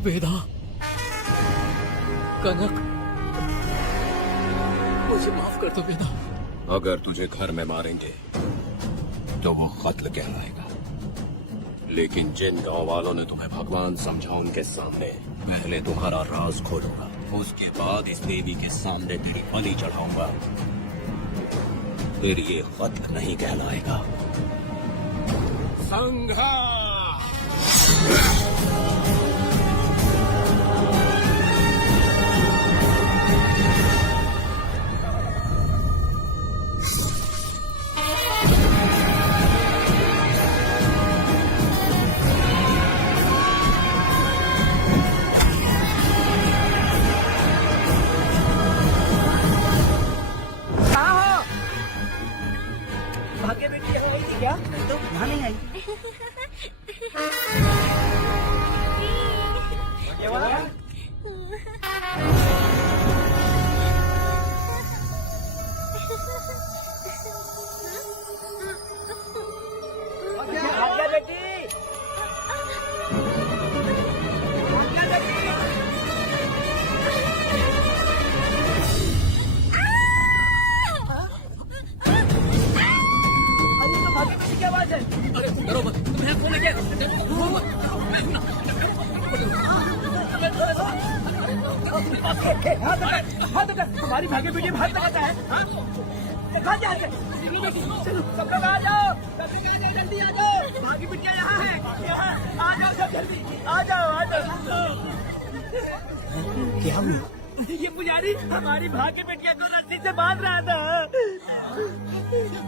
वेदा, कनक, मुझे माफ कर दो वेदा। अगर तुझे घर में मारेंगे तो वो कत्ल कहलाएगा, लेकिन जिन गांव वालों ने तुम्हें भगवान समझा उनके सामने पहले तुम्हारा राज खोलूंगा, उसके बाद इस देवी के सामने तेरी बलि चढ़ाऊंगा। फिर ये कत्ल नहीं कहलाएगा। संघर्ष। भाग्य बेटी आई थी क्या? तो यहाँ नहीं आई। भाग्य बेटी, क्या बात है? अरे डरो मत, तुम यहाँ कौन है? तुम्हारी भाग्य बेटी भाग लगाता है। चलो सब लोग आ जाओ, जल्दी आ जाओ। भाग्य बिटिया यहाँ है, आ जाओ सब जल्दी, आ जाओ आ जाओ। क्या हुआ? ये पुजारी हमारी भाग्य बिटिया को रस्सी से बांध रहा था।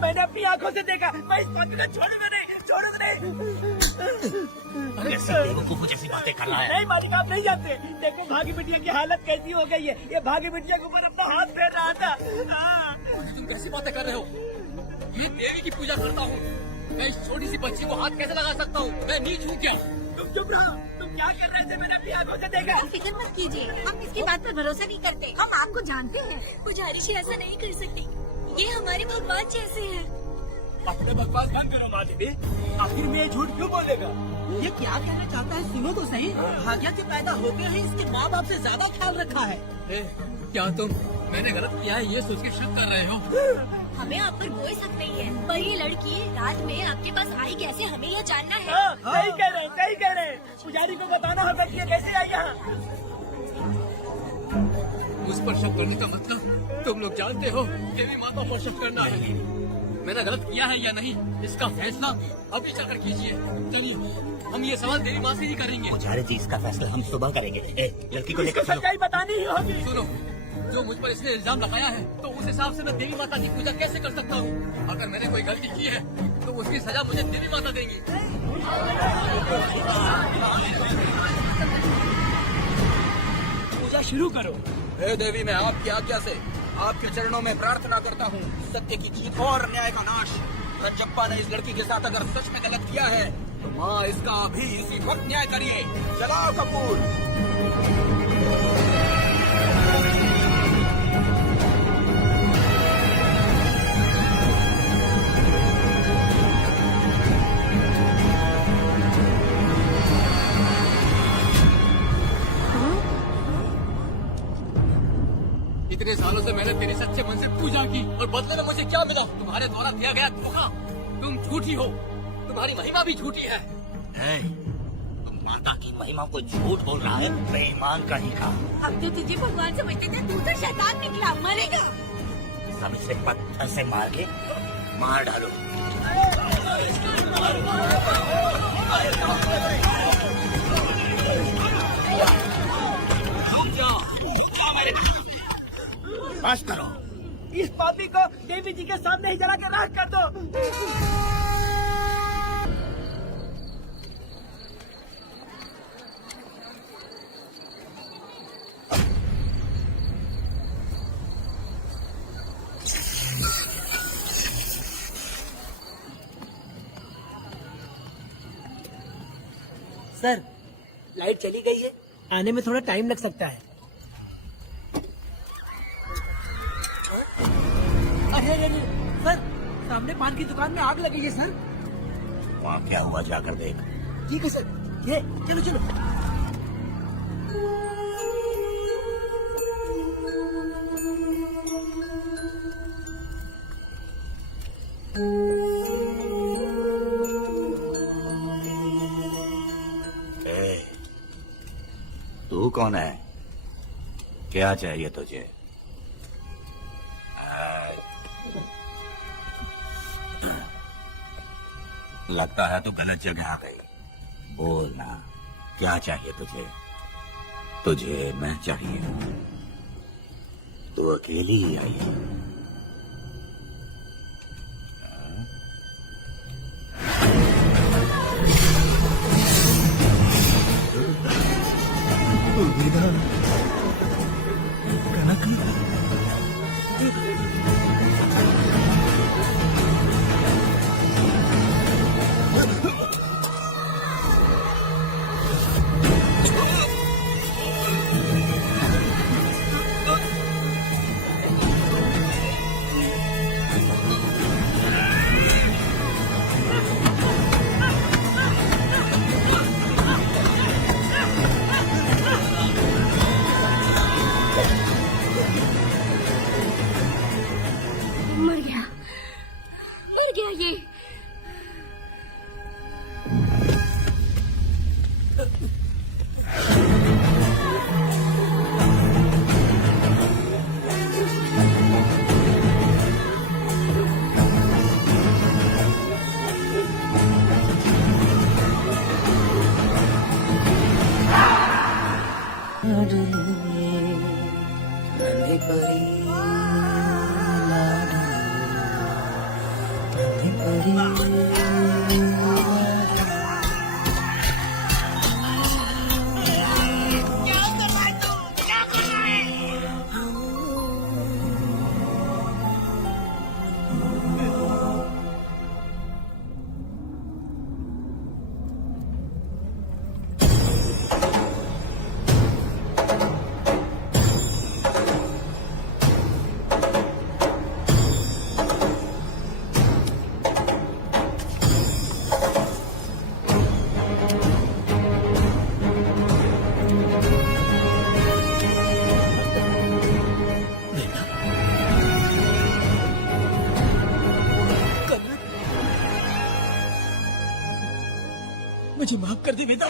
मैंने अपनी आंखों से देखा। मैं इस बात को छोड़ूंगा नहीं। अरे बेवकूफ जैसी बातें कर रहा है। नहीं मालिक, आप नहीं जानते। देखो भाग्य बिटिया की हालत कैसी हो गई है। ये भाग्य बिटिया के ऊपर अपना हाथ फेर रहा था। तुम कैसी बातें कर रहे हो? ये देवी की पूजा करता हूँ, मैं इस छोटी सी बच्ची को हाथ कैसे लगा सकता हूँ? मैं नीच हूँ क्या? तुम चुप रहो। तुम क्या कर रहे थे? मैंने अपनी आंखों से देखा। फिक्र मत कीजिए, हम इसकी बात पर भरोसा नहीं करते। हम आपको जानते हैं। पुजारी जी ऐसा नहीं कर सकती, ये हमारे भगवान जैसे हैं। अपने बकवास बंद करो माँ देवी। आखिर में ये झूठ क्यों बोलेगा? ये क्या कहना चाहता है? सुनो तो सही। भाग्य से पैदा हो गए हैं, इसके माँ बाप से ज्यादा ख्याल रखा है। क्या तुम मैंने गलत किया है ये सोच के शक कर रहे हो? हमें आप पर कोई शक नहीं है, पर ये लड़की रात में आपके पास आई कैसे, हमें ये जानना है। सही कह रहे, सही कह रहे। पुजारी को बताना होगा कि ये कैसे आई यहाँ। मुझ पर शक करने का मतलब तुम लोग जानते हो देवी माता पर शक करना है। मैंने गलत किया है या नहीं, इसका फैसला अभी चलकर कीजिए। चलिए हम ये सवाल देवी माँ से ही करेंगे। पुजारी जी, इसका फैसला हम सुबह करेंगे। लड़की को लेकर चलो। सच्चाई बतानी ही होगी। सुनो, जो मुझ पर इसने इल्जाम लगाया है, तो उस हिसाब से मैं देवी माता की पूजा कैसे कर सकता हूँ? अगर मैंने कोई गलती की है तो उसकी सजा मुझे देवी माता देंगी। पूजा शुरू करो। हे देवी, मैं आपकी आज्ञा से आपके चरणों में प्रार्थना करता हूँ, सत्य की जीत और न्याय का नाश। रज्जप्पा ने इस लड़की के साथ अगर सच में गलत किया है तो माँ इसका अभी इसी वक्त न्याय करिए। जलाओ कपूर। इतने सालों से मैंने तेरी सच्चे मन से पूजा की और बदले में मुझे क्या मिला? तुम्हारे द्वारा दिया गया धोखा। तुम झूठी हो, तुम्हारी महिमा भी झूठी है। तुम माता की महिमा को झूठ बोल रहा है, बेईमान कहीं का। अब तो तुझे भगवान समझते थे, तू तो शैतान निकला, मरेगा। सब इसे पत्थर से मार के मार डालो। बस करो। इस पापी को देवी जी के सामने ही जला के राख कर दो। सर, लाइट चली गई है, आने में थोड़ा टाइम लग सकता है। अरे सर, सामने पान की दुकान में आग लगी है सर। वहाँ क्या हुआ जाकर देख। ठीक है सर, ये चलो चलो। कौन है? क्या चाहिए तुझे? लगता है तो गलत जगह आ गई। बोलना, क्या चाहिए तुझे? तुझे मैं चाहिए। तू अकेली ही आई है। मर गया ये। मुझे माफ कर दे बेटा।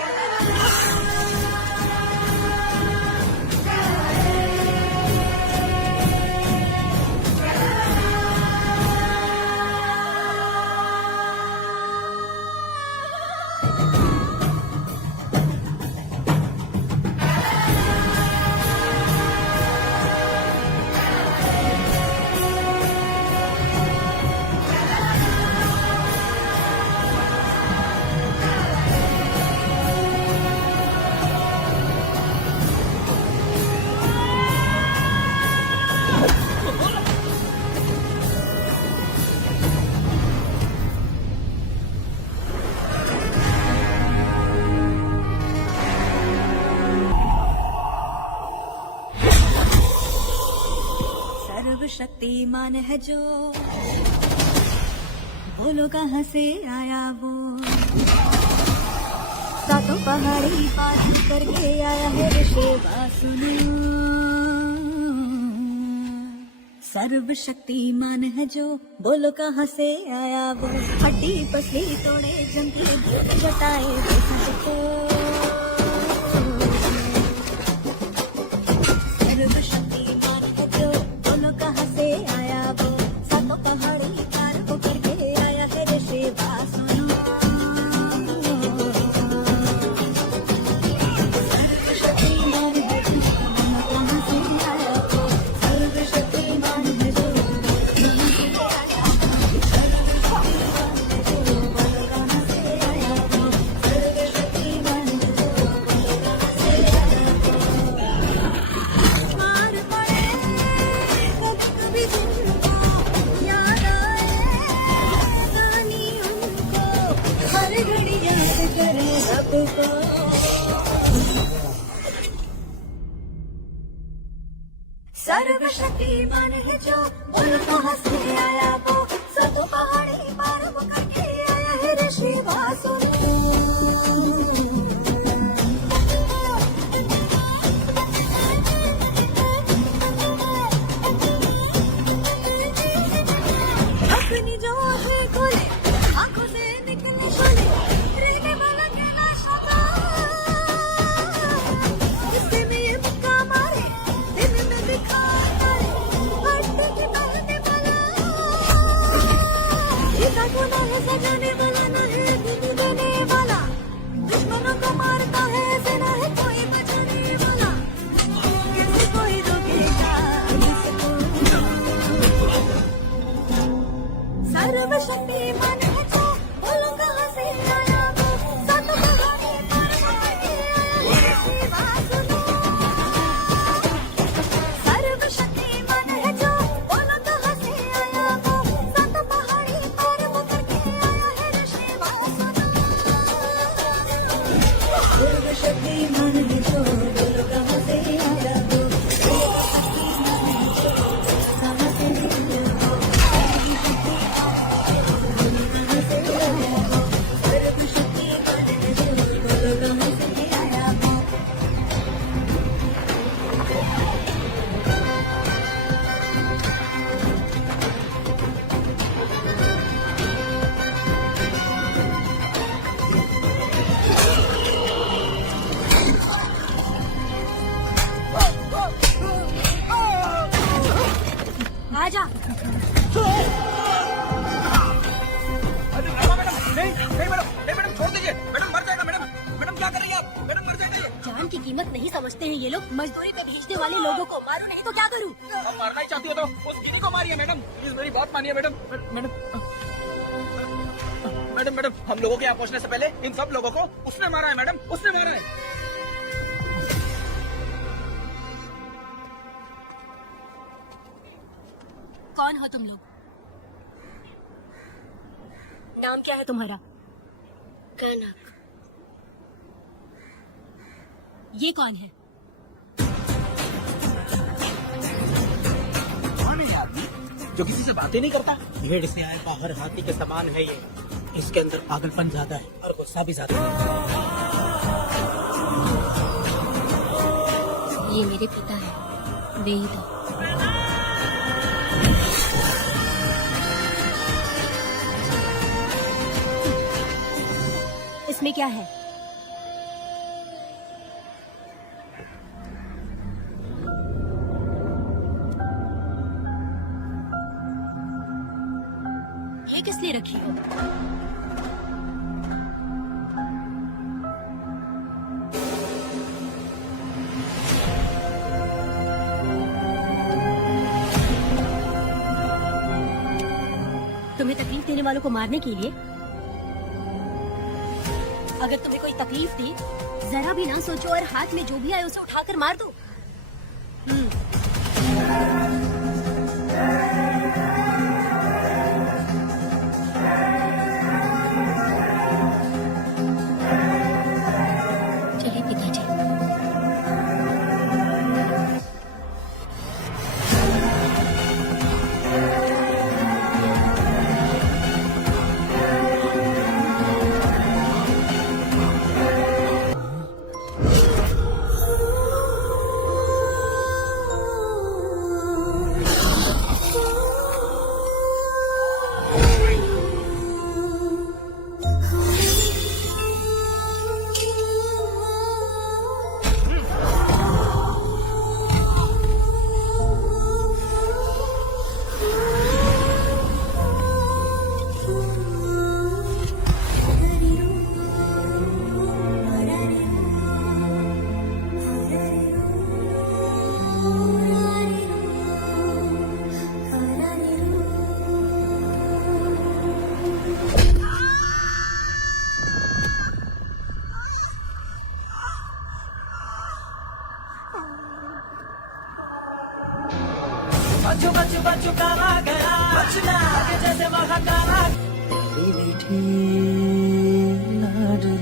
शक्तिमान है जो, बोलो कहाँ से आया वो। सातों पहाड़ी पार करके आया है ऋषिवा सुनो। सर्वशक्तिमान है जो, बोलो कहाँ से आया वो। हड्डी पसली तोड़े जमते जटाए देखो। सर्वशक्तिमान है जो, बोलो कहाँ से आया वो। सातों पहाड़ी पार करके आया है ऋषिवा सुनो। सर्वशक्तिमान है जो, बोलो कहाँ से आया वो। सर्वशक्तिमान है जो, मार पड़े कभी जिनको याद आए कहानी उनको। हर घड़ी याद करे सबको। सर्वशक्तिमान है जो, बोलो कहाँ से आया वो। सातों पहाड़ी पार करके आया है ऋषिवा सुनो। अपनी जो आंखें खोले, आंखों से निकले शोले, रहने वाला कहना शता। इससे है सजाने वाला न है दिन देने वाला, दुश्मनों को मारता है ऐसे न है कोई बचाने वाला, कैसे कोई रोकेगा इसको, सर्वशक्तिमान है जो बोलो कहाँ से आया वो, सात पहाड़ी पार करके आया है बात सुनो, सर्वशक्तिमान है जो बोलो कहाँ से आया वो, सात पहाड़ी पार वो करके आया है ऋषि वासुदेव, सर्वशक्तिमान है जो बोलो कहाँ से आया वो, कहाँ से आया वो, आजा। अरे मैडम नहीं मैडम छोड़ दीजिए, मैडम मर जाएगा मैडम, मैडम क्या कर रही है आप, मैडम मर जाएगा ये। जान की कीमत नहीं समझते हैं ये लोग, मजदूरी पे भेजने वाले लोगों को मारू नहीं तो क्या करूं? आप मारना ही चाहती हो तो उस गिनी को मारिए मैडम, प्लीज मेरी बात मानिए मैडम। मैडम हम लोगों के यहाँ पहुँचने से पहले इन सब लोगों को उसने मारा है मैडम, उसने मारा है। कौन हो तुम लोग? नाम क्या है तुम्हारा? कनक। ये कौन है? कौन है ये आदमी जो किसी से बातें नहीं करता? भेड़ से आए बाहर हाथी के समान है ये, इसके अंदर पागलपन ज्यादा है और गुस्सा भी ज्यादा है। ये मेरे पिता है, वेद। इसमें क्या है? ये किस लिए रखी हो? तुम्हें तकलीफ देने वालों को मारने के लिए? अगर तुम्हें कोई तकलीफ दी, जरा भी ना सोचो और हाथ में जो भी आए उसे उठाकर मार दो। चलिए पिताजी। बच्चू बच्चू बच्चू कहा गया बचना आगे जैसे वहाँ कहा मीठी लाडली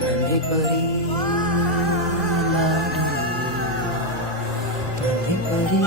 नन्ही परी लाडली नन्ही परी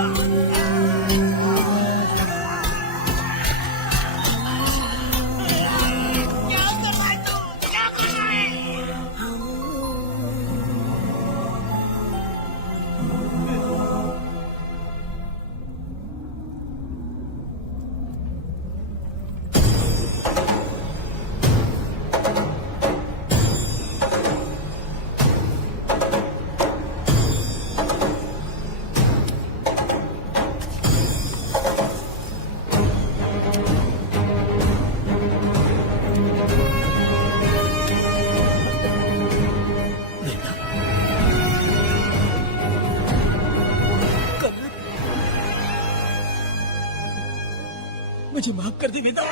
मुझे माफ कर दे वेदा।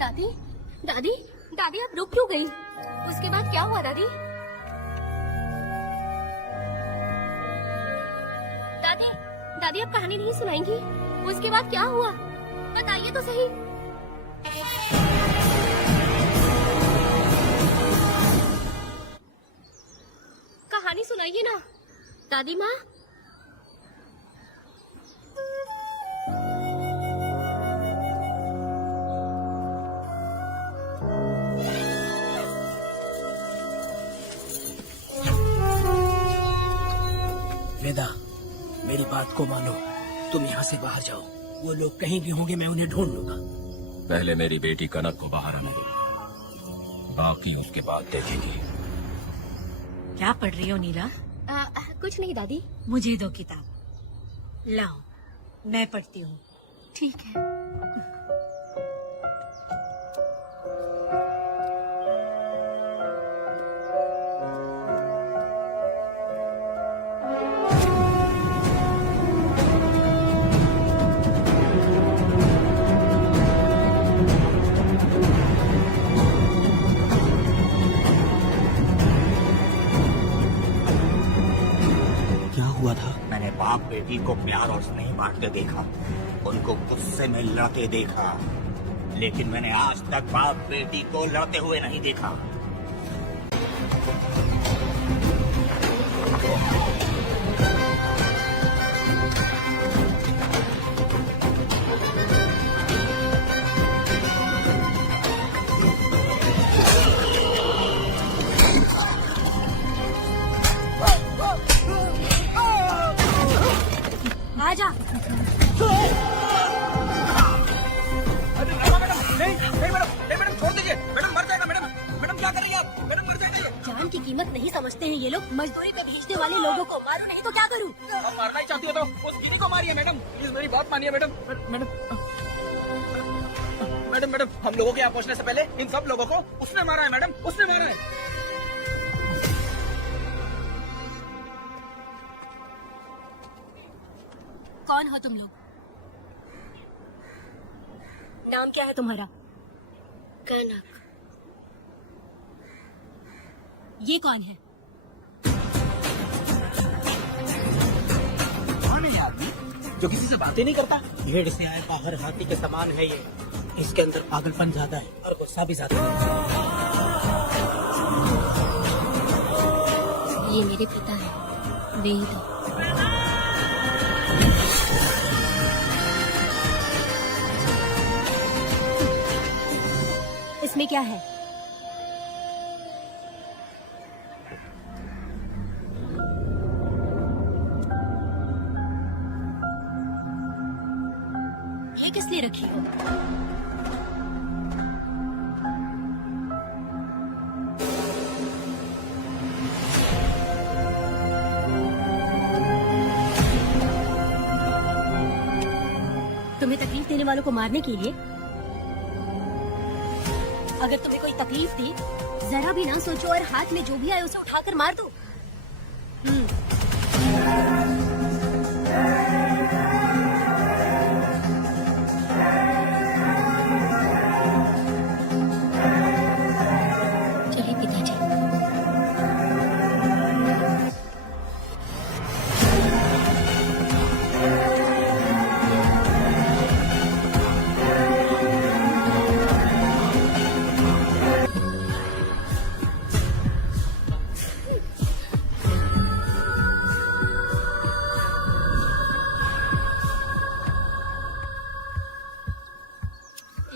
दादी दादी दादी आप रुक क्यों गई? उसके बाद क्या हुआ दादी? दादी दादी आप कहानी नहीं सुनाएंगी? उसके बाद क्या हुआ बताइए तो सही। कहानी सुनाइए ना दादी माँ। वेदा, मेरी बात को मानो, तुम यहाँ से बाहर जाओ। वो लोग कहीं भी होंगे, मैं उन्हें ढूंढ लूंगा। पहले मेरी बेटी कनक को बाहर आने दो, बाकी उसके बाद देखेंगे। क्या पढ़ रही हो नीला? कुछ नहीं दादी। मुझे दो किताब लाओ, मैं पढ़ती हूँ। ठीक है। क्या हुआ था? मैंने बाप बेटी को प्यार और स्नेह बांटते देखा, उनको गुस्से में लड़ते देखा, लेकिन मैंने आज तक बाप बेटी को लड़ते हुए नहीं देखा। आजा। मैडम छोड़ दीजिए। मैडम मर जाएगा। मैडम मैडम क्या कर रही है आप? मैडम मर जाएगा ये। जान की कीमत नहीं समझते हैं ये लोग। मजदूरी पे भेजने वाले लोगों को मारो नहीं तो क्या करूँ? आप मारना ही चाहती हो तो उस कीनी को मारिए मैडम, प्लीज मेरी बात मानिए मैडम। मैडम मैडम मैडम हम लोगों के यहाँ पहुँचने से पहले इन सब लोगों को उसने मारा है मैडम, उसने मारा है। कौन हो तुम लोग? नाम क्या है तुम्हारा? कनक। ये कौन है? कौन है ये आदमी जो किसी से बातें नहीं करता? भेड़ से आए बाहर हाथी के समान है ये। इसके अंदर पागलपन ज्यादा है और गुस्सा भी ज्यादा है। ये मेरे पिता है वेद। इसमें क्या है? ये किस लिए रखी हो? तुम्हें तकलीफ देने वालों को मारने के लिए? अगर तुम्हें कोई तकलीफ दी, जरा भी ना सोचो और हाथ में जो भी आए उसे उठाकर मार दो। चलिए पिताजी।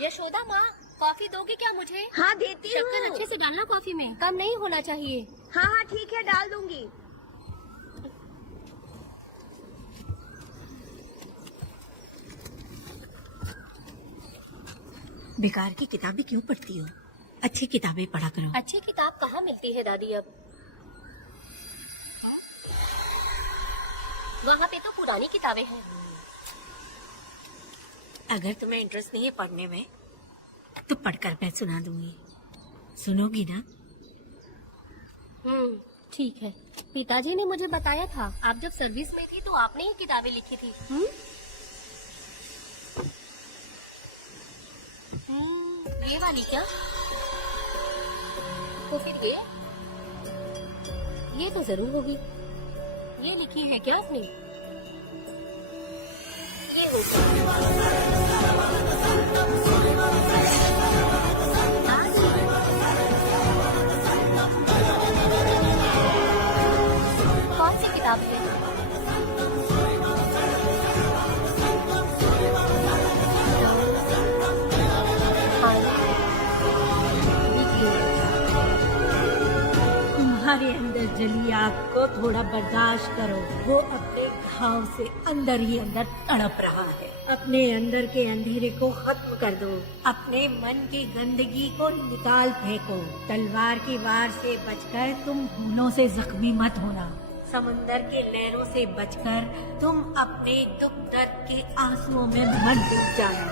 यशोदा माँ, कॉफी दोगे क्या मुझे? हाँ देती शक्कर हूँ। अच्छे से डालना कॉफी में, कम नहीं होना चाहिए। हाँ हाँ ठीक है, डाल दूंगी। बेकार की किताबें क्यों पढ़ती हो? अच्छी किताबें पढ़ा करो। अच्छी किताब कहाँ मिलती है दादी अब? वहाँ पे तो पुरानी किताबें हैं। अगर तुम्हें इंटरेस्ट नहीं है पढ़ने में तो पढ़कर मैं सुना दूंगी। सुनोगी ना? ठीक है। पिताजी ने मुझे बताया था, आप जब सर्विस में थी तो आपने ही किताबें लिखी थी। ये वाली क्या? तो फिर ये तो जरूर होगी। ये लिखी है क्या आपने? ये कौन सी किताब है? तुम्हारे अंदर जली आग को थोड़ा बर्दाश्त करो। वो अपने घाव से अंदर ही अंदर तड़प रहा है। अपने अंदर के अंधेरे को खत्म कर दो। अपने मन की गंदगी को निकाल फेंको। तलवार की वार से बचकर तुम भूलों से जख्मी मत होना। समुंदर के लहरों से बचकर तुम अपने दुख दर्द के आंसुओं में मत डूब जाना।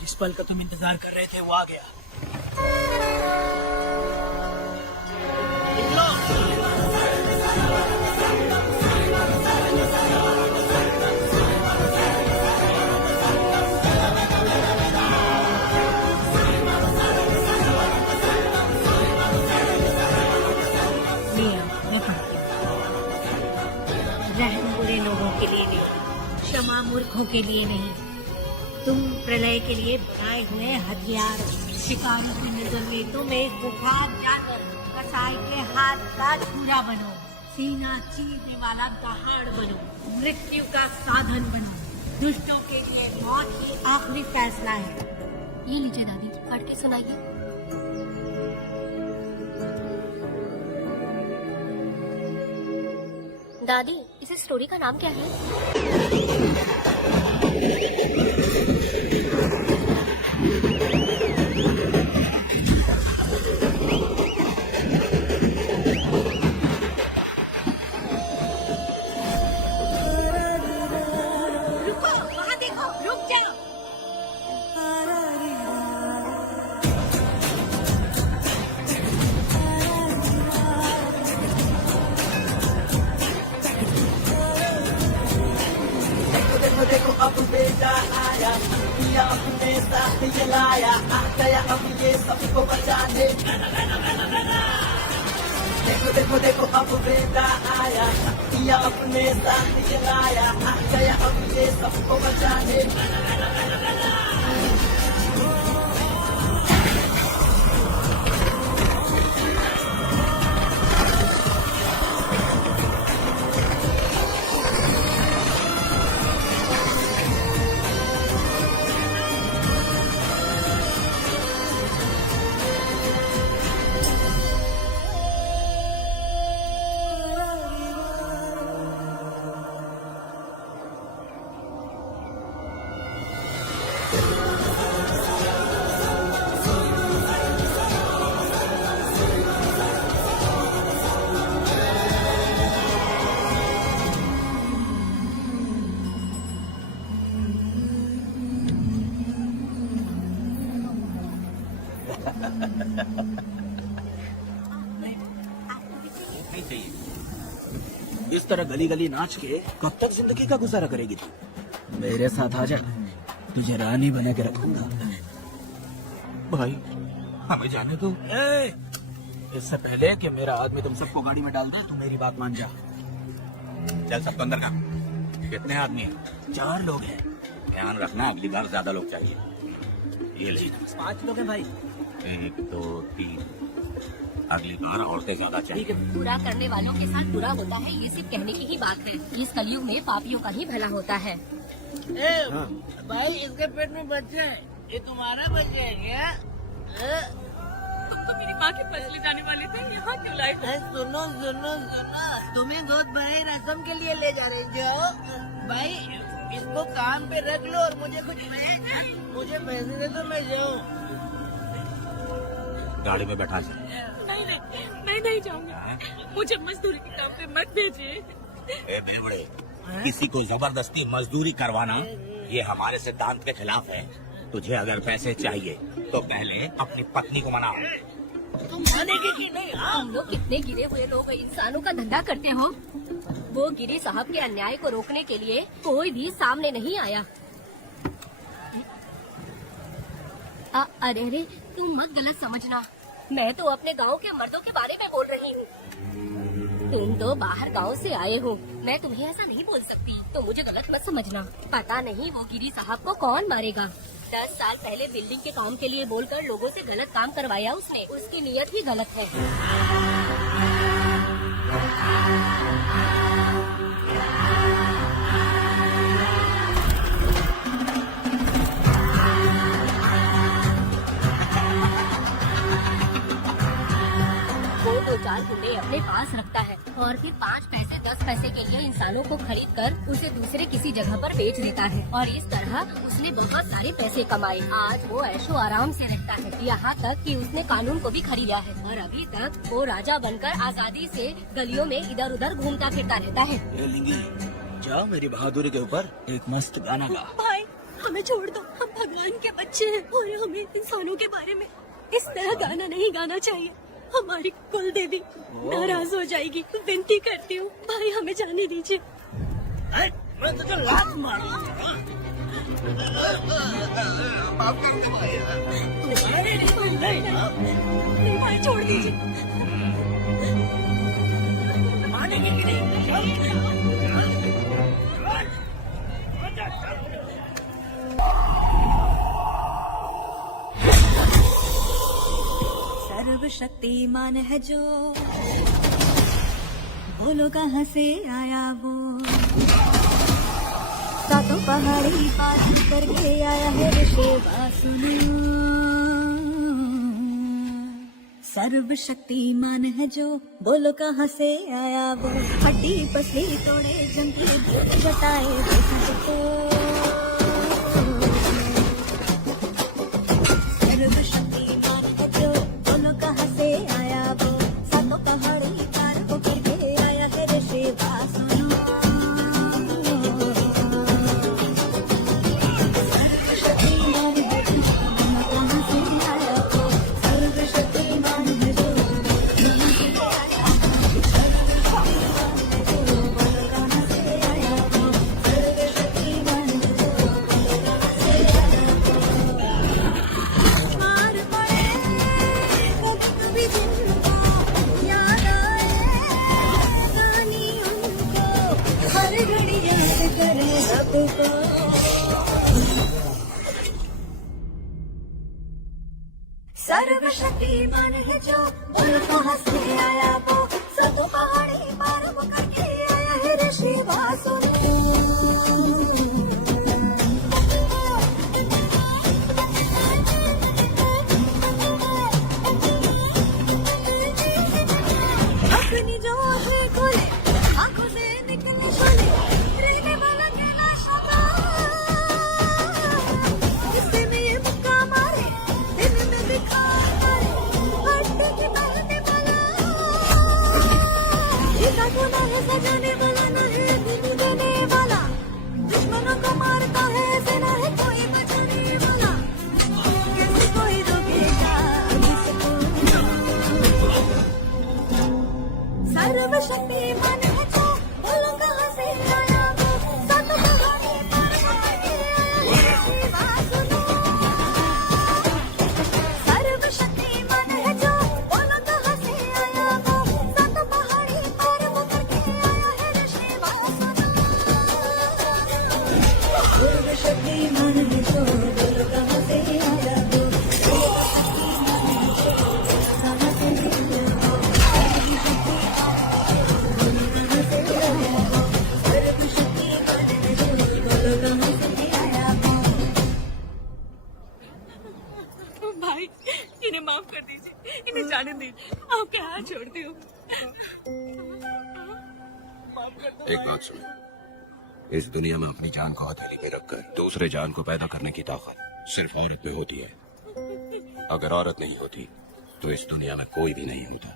जिस पल का तुम इंतजार कर रहे थे वो आ गया। रहम बुरे लोगों के लिए नहीं, क्षमा मूर्खों के लिए नहीं। तुम प्रलय के लिए बनाए हुए हथियार हो। शिकारी की नजर में तुम एक बुखार जानवर, कसाई के हाथ का छुरा बनो। सीना चीरने वाला दहाड़ बनो। मृत्यु का साधन बनो। दुष्टों के लिए मौत ही आखिरी फैसला है। ये लीजिए दादी, पढ़ के सुनाइए। दादी, इस स्टोरी का नाम क्या है? रुको, वहाँ देखो, रुक जाओ। देखो देखो अब बेटा आया, किया अपने साथ ये लाया, आ गया अब ये सबको बचाने। देखो देखो देखो अब बेटा आया, किया अपने साथ ये लाया, आ गया अब ये सबको बचाने। नहीं चाहिए। इस तरह गली गली नाच के कब तक जिंदगी का गुजारा करेगी तू? मेरे साथ आ जा, तुझे रानी बना के रखूंगा। भाई हमें जाने दो। इससे पहले कि मेरा आदमी तुम सबको गाड़ी में डाल दे, तू मेरी बात मान जा। चल सबको अंदर कर। कितने आदमी हैं? 4 लोग हैं। ध्यान रखना अगली बार ज्यादा लोग चाहिए। ये ले 5 लोग हैं भाई। 1 2 3। अगली बार औरतें ज्यादा चाहिए। बुरा करने वालों के साथ बुरा होता है, ये सिर्फ कहने की ही बात है। इस कलयुग में पापियों का ही भला होता है। भाई इसके पेट में बच्चे हैं, ये तुम्हारा बच्चे है क्या? तुम तो मेरी माँ के पास ले जाने वाले थे, यहाँ क्यों लाए? सुनो सुनो सुनो, तुम्हें गोद भराई रस्म के लिए ले जा रहे थे भाई। इसको काम पे रख लो और मुझे कुछ मुझे पैसे दे तो मैं जाऊँ। गाड़ी में बैठा जा। नहीं नहीं, मैं नहीं जाऊंगा। मुझे मजदूरी के काम पे मत भेजिए। ए बेवड़े, किसी को जबरदस्ती मजदूरी करवाना ये हमारे सिद्धांत के खिलाफ है। तुझे अगर पैसे चाहिए तो पहले अपनी पत्नी को मनाओ। तुम मानेगी कि नहीं? तुम लोग कितने गिरे हुए लोग इंसानों का धंधा करते हो। वो गिरी साहब के अन्याय को रोकने के लिए कोई भी सामने नहीं आया। अरे तुम मत गलत समझना, मैं तो अपने गांव के मर्दों के बारे में बोल रही हूँ। तुम तो बाहर गांव से आए हो, मैं तुम्हें ऐसा नहीं बोल सकती, तो मुझे गलत मत समझना। पता नहीं वो गिरी साहब को कौन मारेगा। 10 साल पहले बिल्डिंग के काम के लिए बोलकर लोगों से गलत काम करवाया उसने। उसकी नीयत ही गलत है। वो 2-4 गुंडे अपने पास रखता है और फिर 5 पैसे 10 पैसे के लिए इंसानों को खरीद कर उसे दूसरे किसी जगह पर बेच देता है। और इस तरह उसने बहुत सारे पैसे कमाए। आज वो ऐशो आराम से रहता है, यहाँ तक कि उसने कानून को भी खरीदा है। और अभी तक वो राजा बनकर आजादी से गलियों में इधर उधर घूमता फिरता रहता है। जाओ मेरी बहादुरी के ऊपर एक मस्त गाना गा। भाई हमें छोड़ दो, हम भगवान के बच्चे हैं और हमें इंसानों के बारे में इस तरह गाना नहीं गाना चाहिए। हमारी कुल देवी नाराज हो जाएगी। विनती करती हूँ भाई, हमें जाने दीजिए। मैं तुझे लात मारूंगा। भाई छोड़ दीजिए। मानेगी कि नहीं? सर्वशक्तिमान है जो, बोलो कहाँ से आया वो। सातों पहाड़ी पार करके आया है ऋषिवा सुनो। सर्वशक्तिमान है जो, बोलो कहाँ से आया वो। हड्डी पसली तोड़े जंगली बताए वो सबको। सर्वशक्तिमान है जो, बोलो कहाँ से आया वो। सातों पहाड़ी पार करके आया है ऋषिवा सुनो। सर्वशक्तिमान है जो, बोलो कहाँ से आया वो। सर्वशक्तिमान है जो, कहाँ से आया वो। सर्वशक्तिमान है जो, बोलो कहाँ से आया वो। सर्वशक्तिमान है जो, बोलो कहाँ से आया वो। मार पड़े कभी कभी जिनको याद आए कहानी उनको, हर घड़ी याद करे सबको। सर्वशक्तिमान है जो, बोलो कहाँ से आया वो। सातों पहाड़ी पार वो करके आया है ऋषिवा सुनो। अपनी जो आँखें खोले, आँखों से निकले शोले, रहने वाला कैलाश का। इससे में ये मुक्का मारे, दिन में दिखा मारे, हड्डी की पहनने वाला। ये काटो ना है सजाने वाला, ना है दिन देने वाला। दुश्मनों को मारता है, ऐसे ना है कोई बचाने वाला। कैसे कोई रोकेगा इसको। सर्वशक्तिमान है जो, बोलो कहाँ से आया वो। सातों पहाड़ी पार करके आया है ऋषिवा सुनो। सर्वशक्तिमान है जो, बोलो कहाँ से आया वो। सातों पहाड़ी पार वो करके आया है ऋषिवा हाथ छोड़ती हूँ। एक बात सुनो, इस दुनिया में अपनी जान को हथेली में रखकर दूसरे जान को पैदा करने की ताकत सिर्फ औरत में होती है। अगर औरत नहीं होती तो इस दुनिया में कोई भी नहीं होता।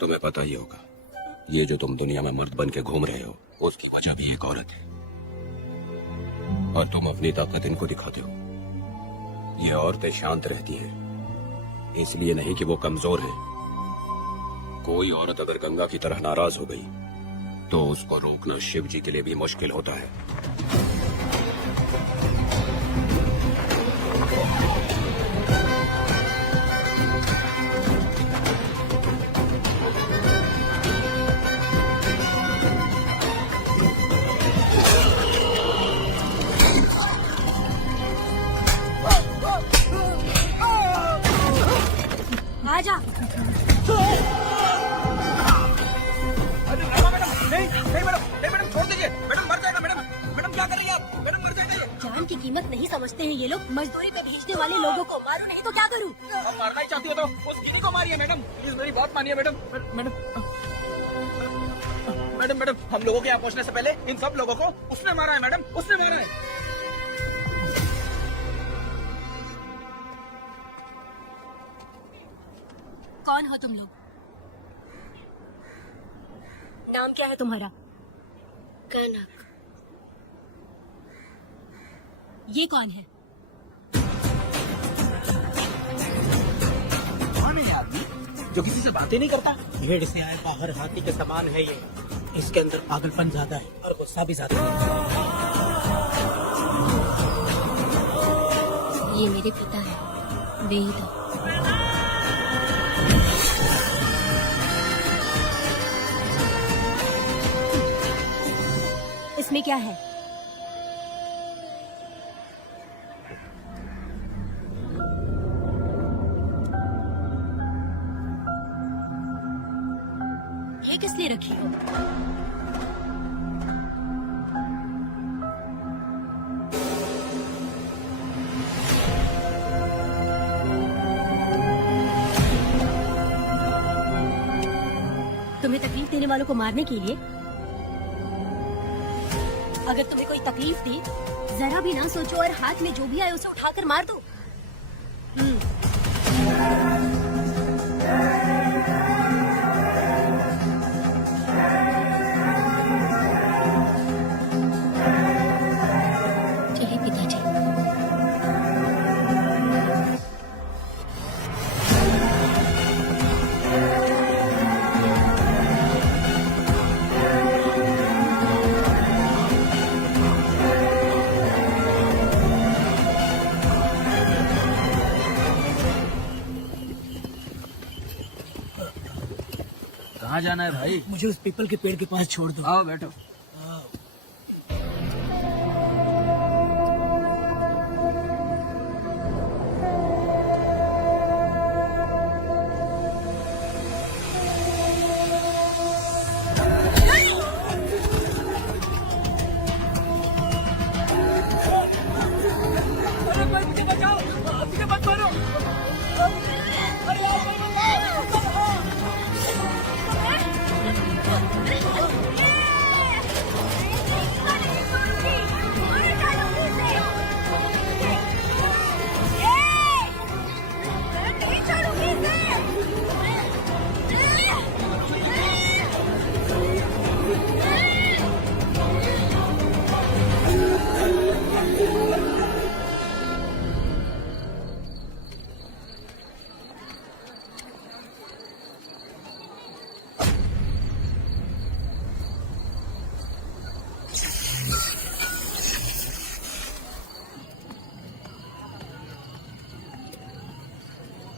तुम्हें पता ही होगा, ये जो तुम दुनिया में मर्द बन के घूम रहे हो उसकी वजह भी एक औरत है, और तुम अपनी ताकत इनको दिखाते हो। ये औरतें शांत रहती हैं, इसलिए नहीं कि वो कमजोर हैं। कोई औरत अगर गंगा की तरह नाराज हो गई तो उसको रोकना शिव जी के लिए भी मुश्किल होता है। आजा। अरे मैडम, नहीं मैडम, नहीं मैडम, छोड़ दीजिए। मैडम मर जाएगा। मैडम, मैडम क्या कर रही है आप? मैडम मर जाएगा ये। जान की कीमत नहीं समझते हैं ये लोग। मजदूरी पे भेजने वाले लोगों को मारू नहीं तो क्या करूं? आप मारना ही चाहती हो तो उस कीनी को मारिए मैडम, प्लीज मेरी बहुत मानिए मैडम। मैडम मैडम, हम लोगों के यहाँ पहुँचने से पहले इन सब लोगों को उसने मारा है मैडम, उसने मारा है। कौन हो तुम लोग? नाम क्या है तुम्हारा? कनक। ये कौन है? कौन है ये आदमी जो किसी से बातें नहीं करता? भेड़ से आए बाहर हाथी के समान है ये। इसके अंदर पागलपन ज्यादा है और गुस्सा भी ज्यादा है। ये मेरे पिता है, वेद। इसमें क्या है? ये किस लिए रखी हो? तुम्हें तकलीफ देने वालों को मारने के लिए? अगर तुम्हें कोई तकलीफ दी, जरा भी ना सोचो और हाथ में जो भी आए उसे उठाकर मार दो। चलिए पिताजी। कहाँ जाना है भाई? मुझे उस पीपल के पेड़ के पास छोड़ दो। आओ बैठो। अरे भाई मुझे बचाओ, मुझे मत मारो।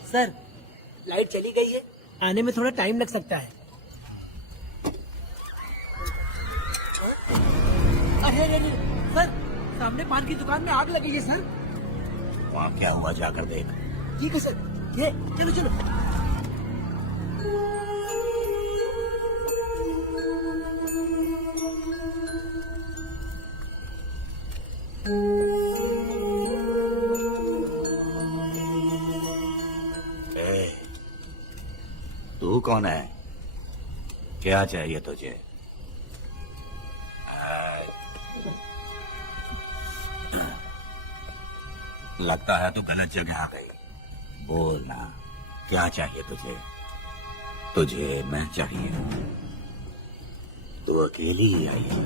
सर, लाइट चली गई है, आने में थोड़ा टाइम लग सकता है। अरे सर, सामने पान की दुकान में आग लगी है सर। वहाँ क्या हुआ जाकर देख। ठीक है सर, ये चलो चलो। तू कौन है? क्या चाहिए तुझे? लगता है तो गलत जगह आ गई। बोलना, क्या चाहिए तुझे? तुझे मैं चाहिए हूं। तू अकेली ही आई है।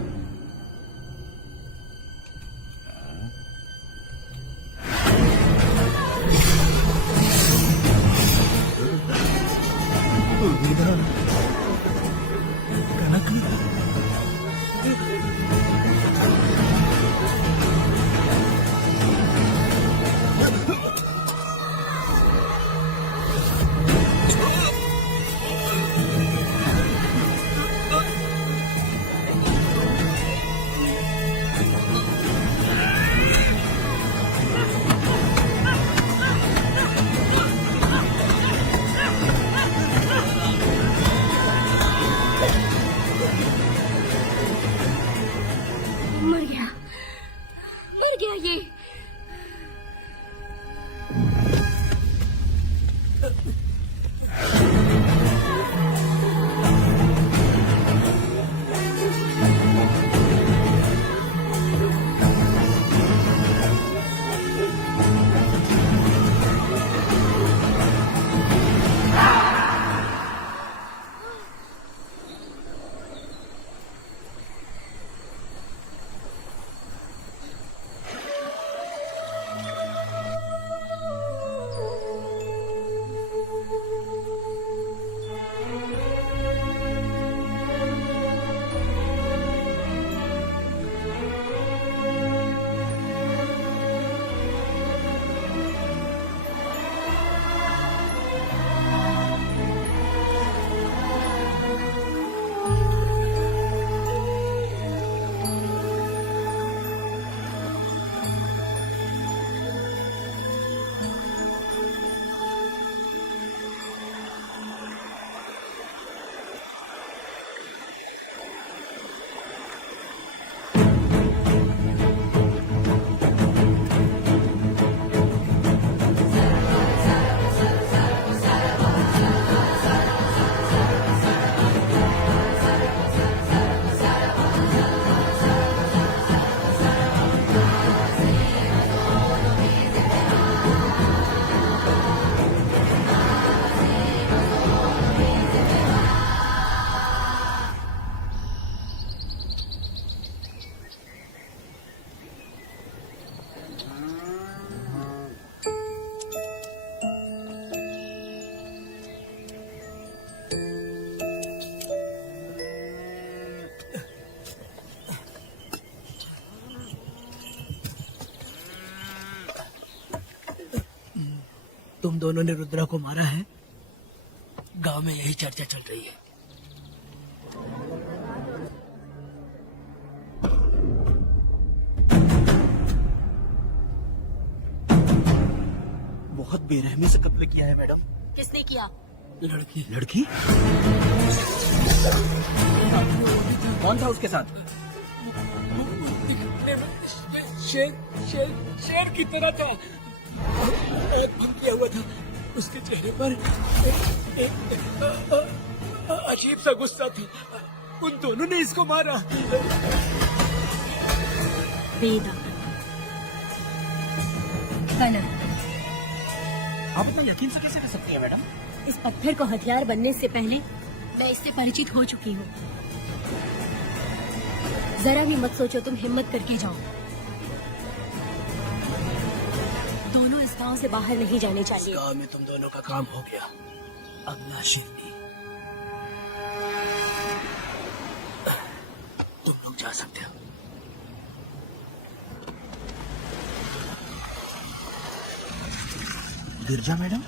मर गया ये। तुम दोनों ने रुद्रा को मारा है। गांव में यही चर्चा चल रही है। बहुत बेरहमी से कत्ल किया है मैडम। किसने किया? लड़की। लड़की? कौन था उसके साथ? शेर शेर शेर की तरह था। आँख बंद किया हुआ था। उसके चेहरे पर अजीब सा गुस्सा था। उन दोनों ने इसको मारा। वेदा, गलत। आप इतना यकीन से कैसे कर सकती है मैडम? इस पत्थर को हथियार बनने से पहले मैं इससे परिचित हो चुकी हूँ। जरा भी मत सोचो, तुम हिम्मत करके जाओ। दोनों इस गांव से बाहर नहीं जाने चाहिए। गांव में तुम दोनों का काम हो गया। अब ना शिरनी, तुम लोग जा सकते हो। गिरजा मैडम,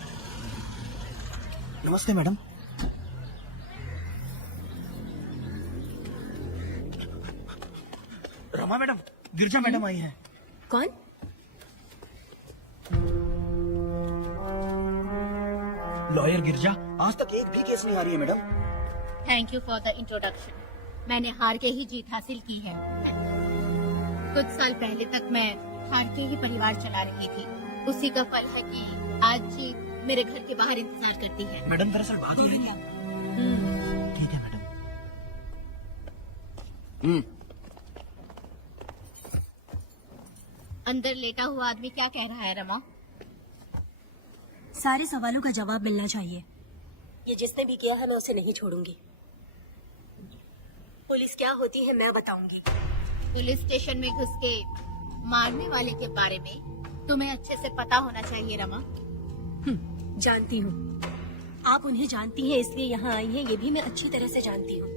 नमस्ते मैडम। रमा मैडम, गिरजा मैडम आई है। कौन? लॉयर गिरजा, आज तक एक भी केस नहीं आ रही है madam. Thank you for the introduction. मैंने हार के ही जीत हासिल की है। कुछ साल पहले तक मैं हार के ही परिवार चला रही थी। उसी का फल है कि आज जीत मेरे घर के बाहर इंतजार करती है। मैडम दरअसल बात ये है। ठीक है मैडम, अंदर लेटा हुआ आदमी क्या कह रहा है रमा? सारे सवालों का जवाब मिलना चाहिए। ये जिसने भी किया है मैं उसे नहीं छोड़ूंगी। पुलिस क्या होती है मैं बताऊंगी। पुलिस स्टेशन में घुस के मारने वाले के बारे में तुम्हें अच्छे से पता होना चाहिए रमा। जानती हूँ। आप उन्हें जानती हैं इसलिए यहाँ आई हैं, ये भी मैं अच्छी तरह से जानती हूँ।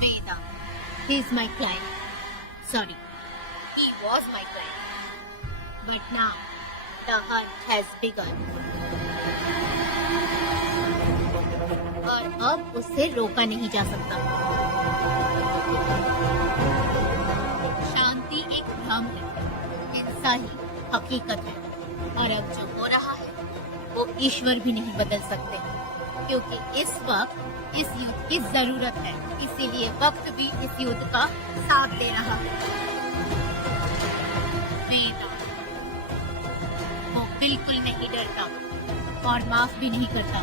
वेदा, he is my client. Sorry, he was my client. But now the hunt has begun. और अब उससे रोका नहीं जा सकता। शांति एक भ्रम है, हिंसा ही हकीकत है। और अब जो हो रहा है वो ईश्वर भी नहीं बदल सकते, क्योंकि इस वक्त इस युद्ध की जरूरत है। इसीलिए वक्त भी इस युद्ध का साथ दे रहा है। वेदा, वो बिल्कुल नहीं डरता और माफ भी नहीं करता।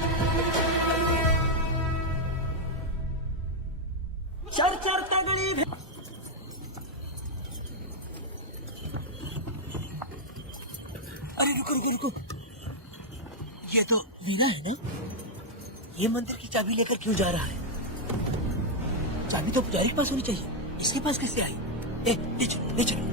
चर चर तगड़ी भी। अरे रुको रुको रुको, ये तो वीणा है ना? ये मंदिर की चाबी लेकर क्यों जा रहा है? चाबी तो पुजारी के पास होनी चाहिए, इसके पास कैसे आई? ले चलो ले चलो।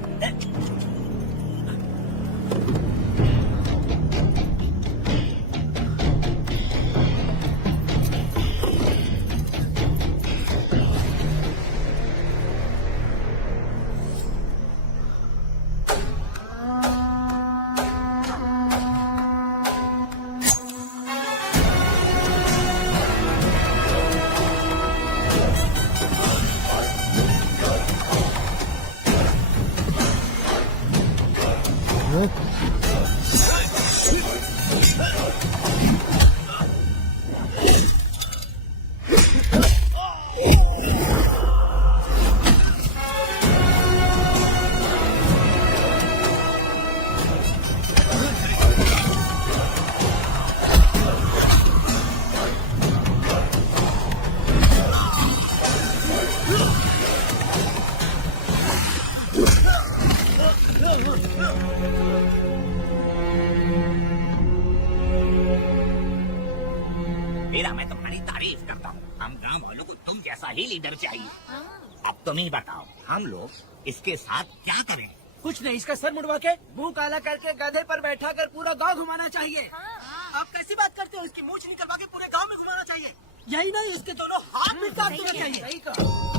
मेरा मैं तुम्हारी तारीफ करता हूँ। हम गांव वालों को तुम जैसा ही लीडर चाहिए। अब तुम ही बताओ, हम लोग इसके साथ क्या करें? कुछ नहीं, इसका सर मुड़वा के मुंह काला करके गधे पर बैठा कर पूरा गांव घुमाना चाहिए। आप कैसी बात करते हो? इसकी मूछ निकलवा के पूरे गांव में घुमाना चाहिए। यही नहीं, उसके दोनों हाथ भी काट देना चाहिए। सही कहा।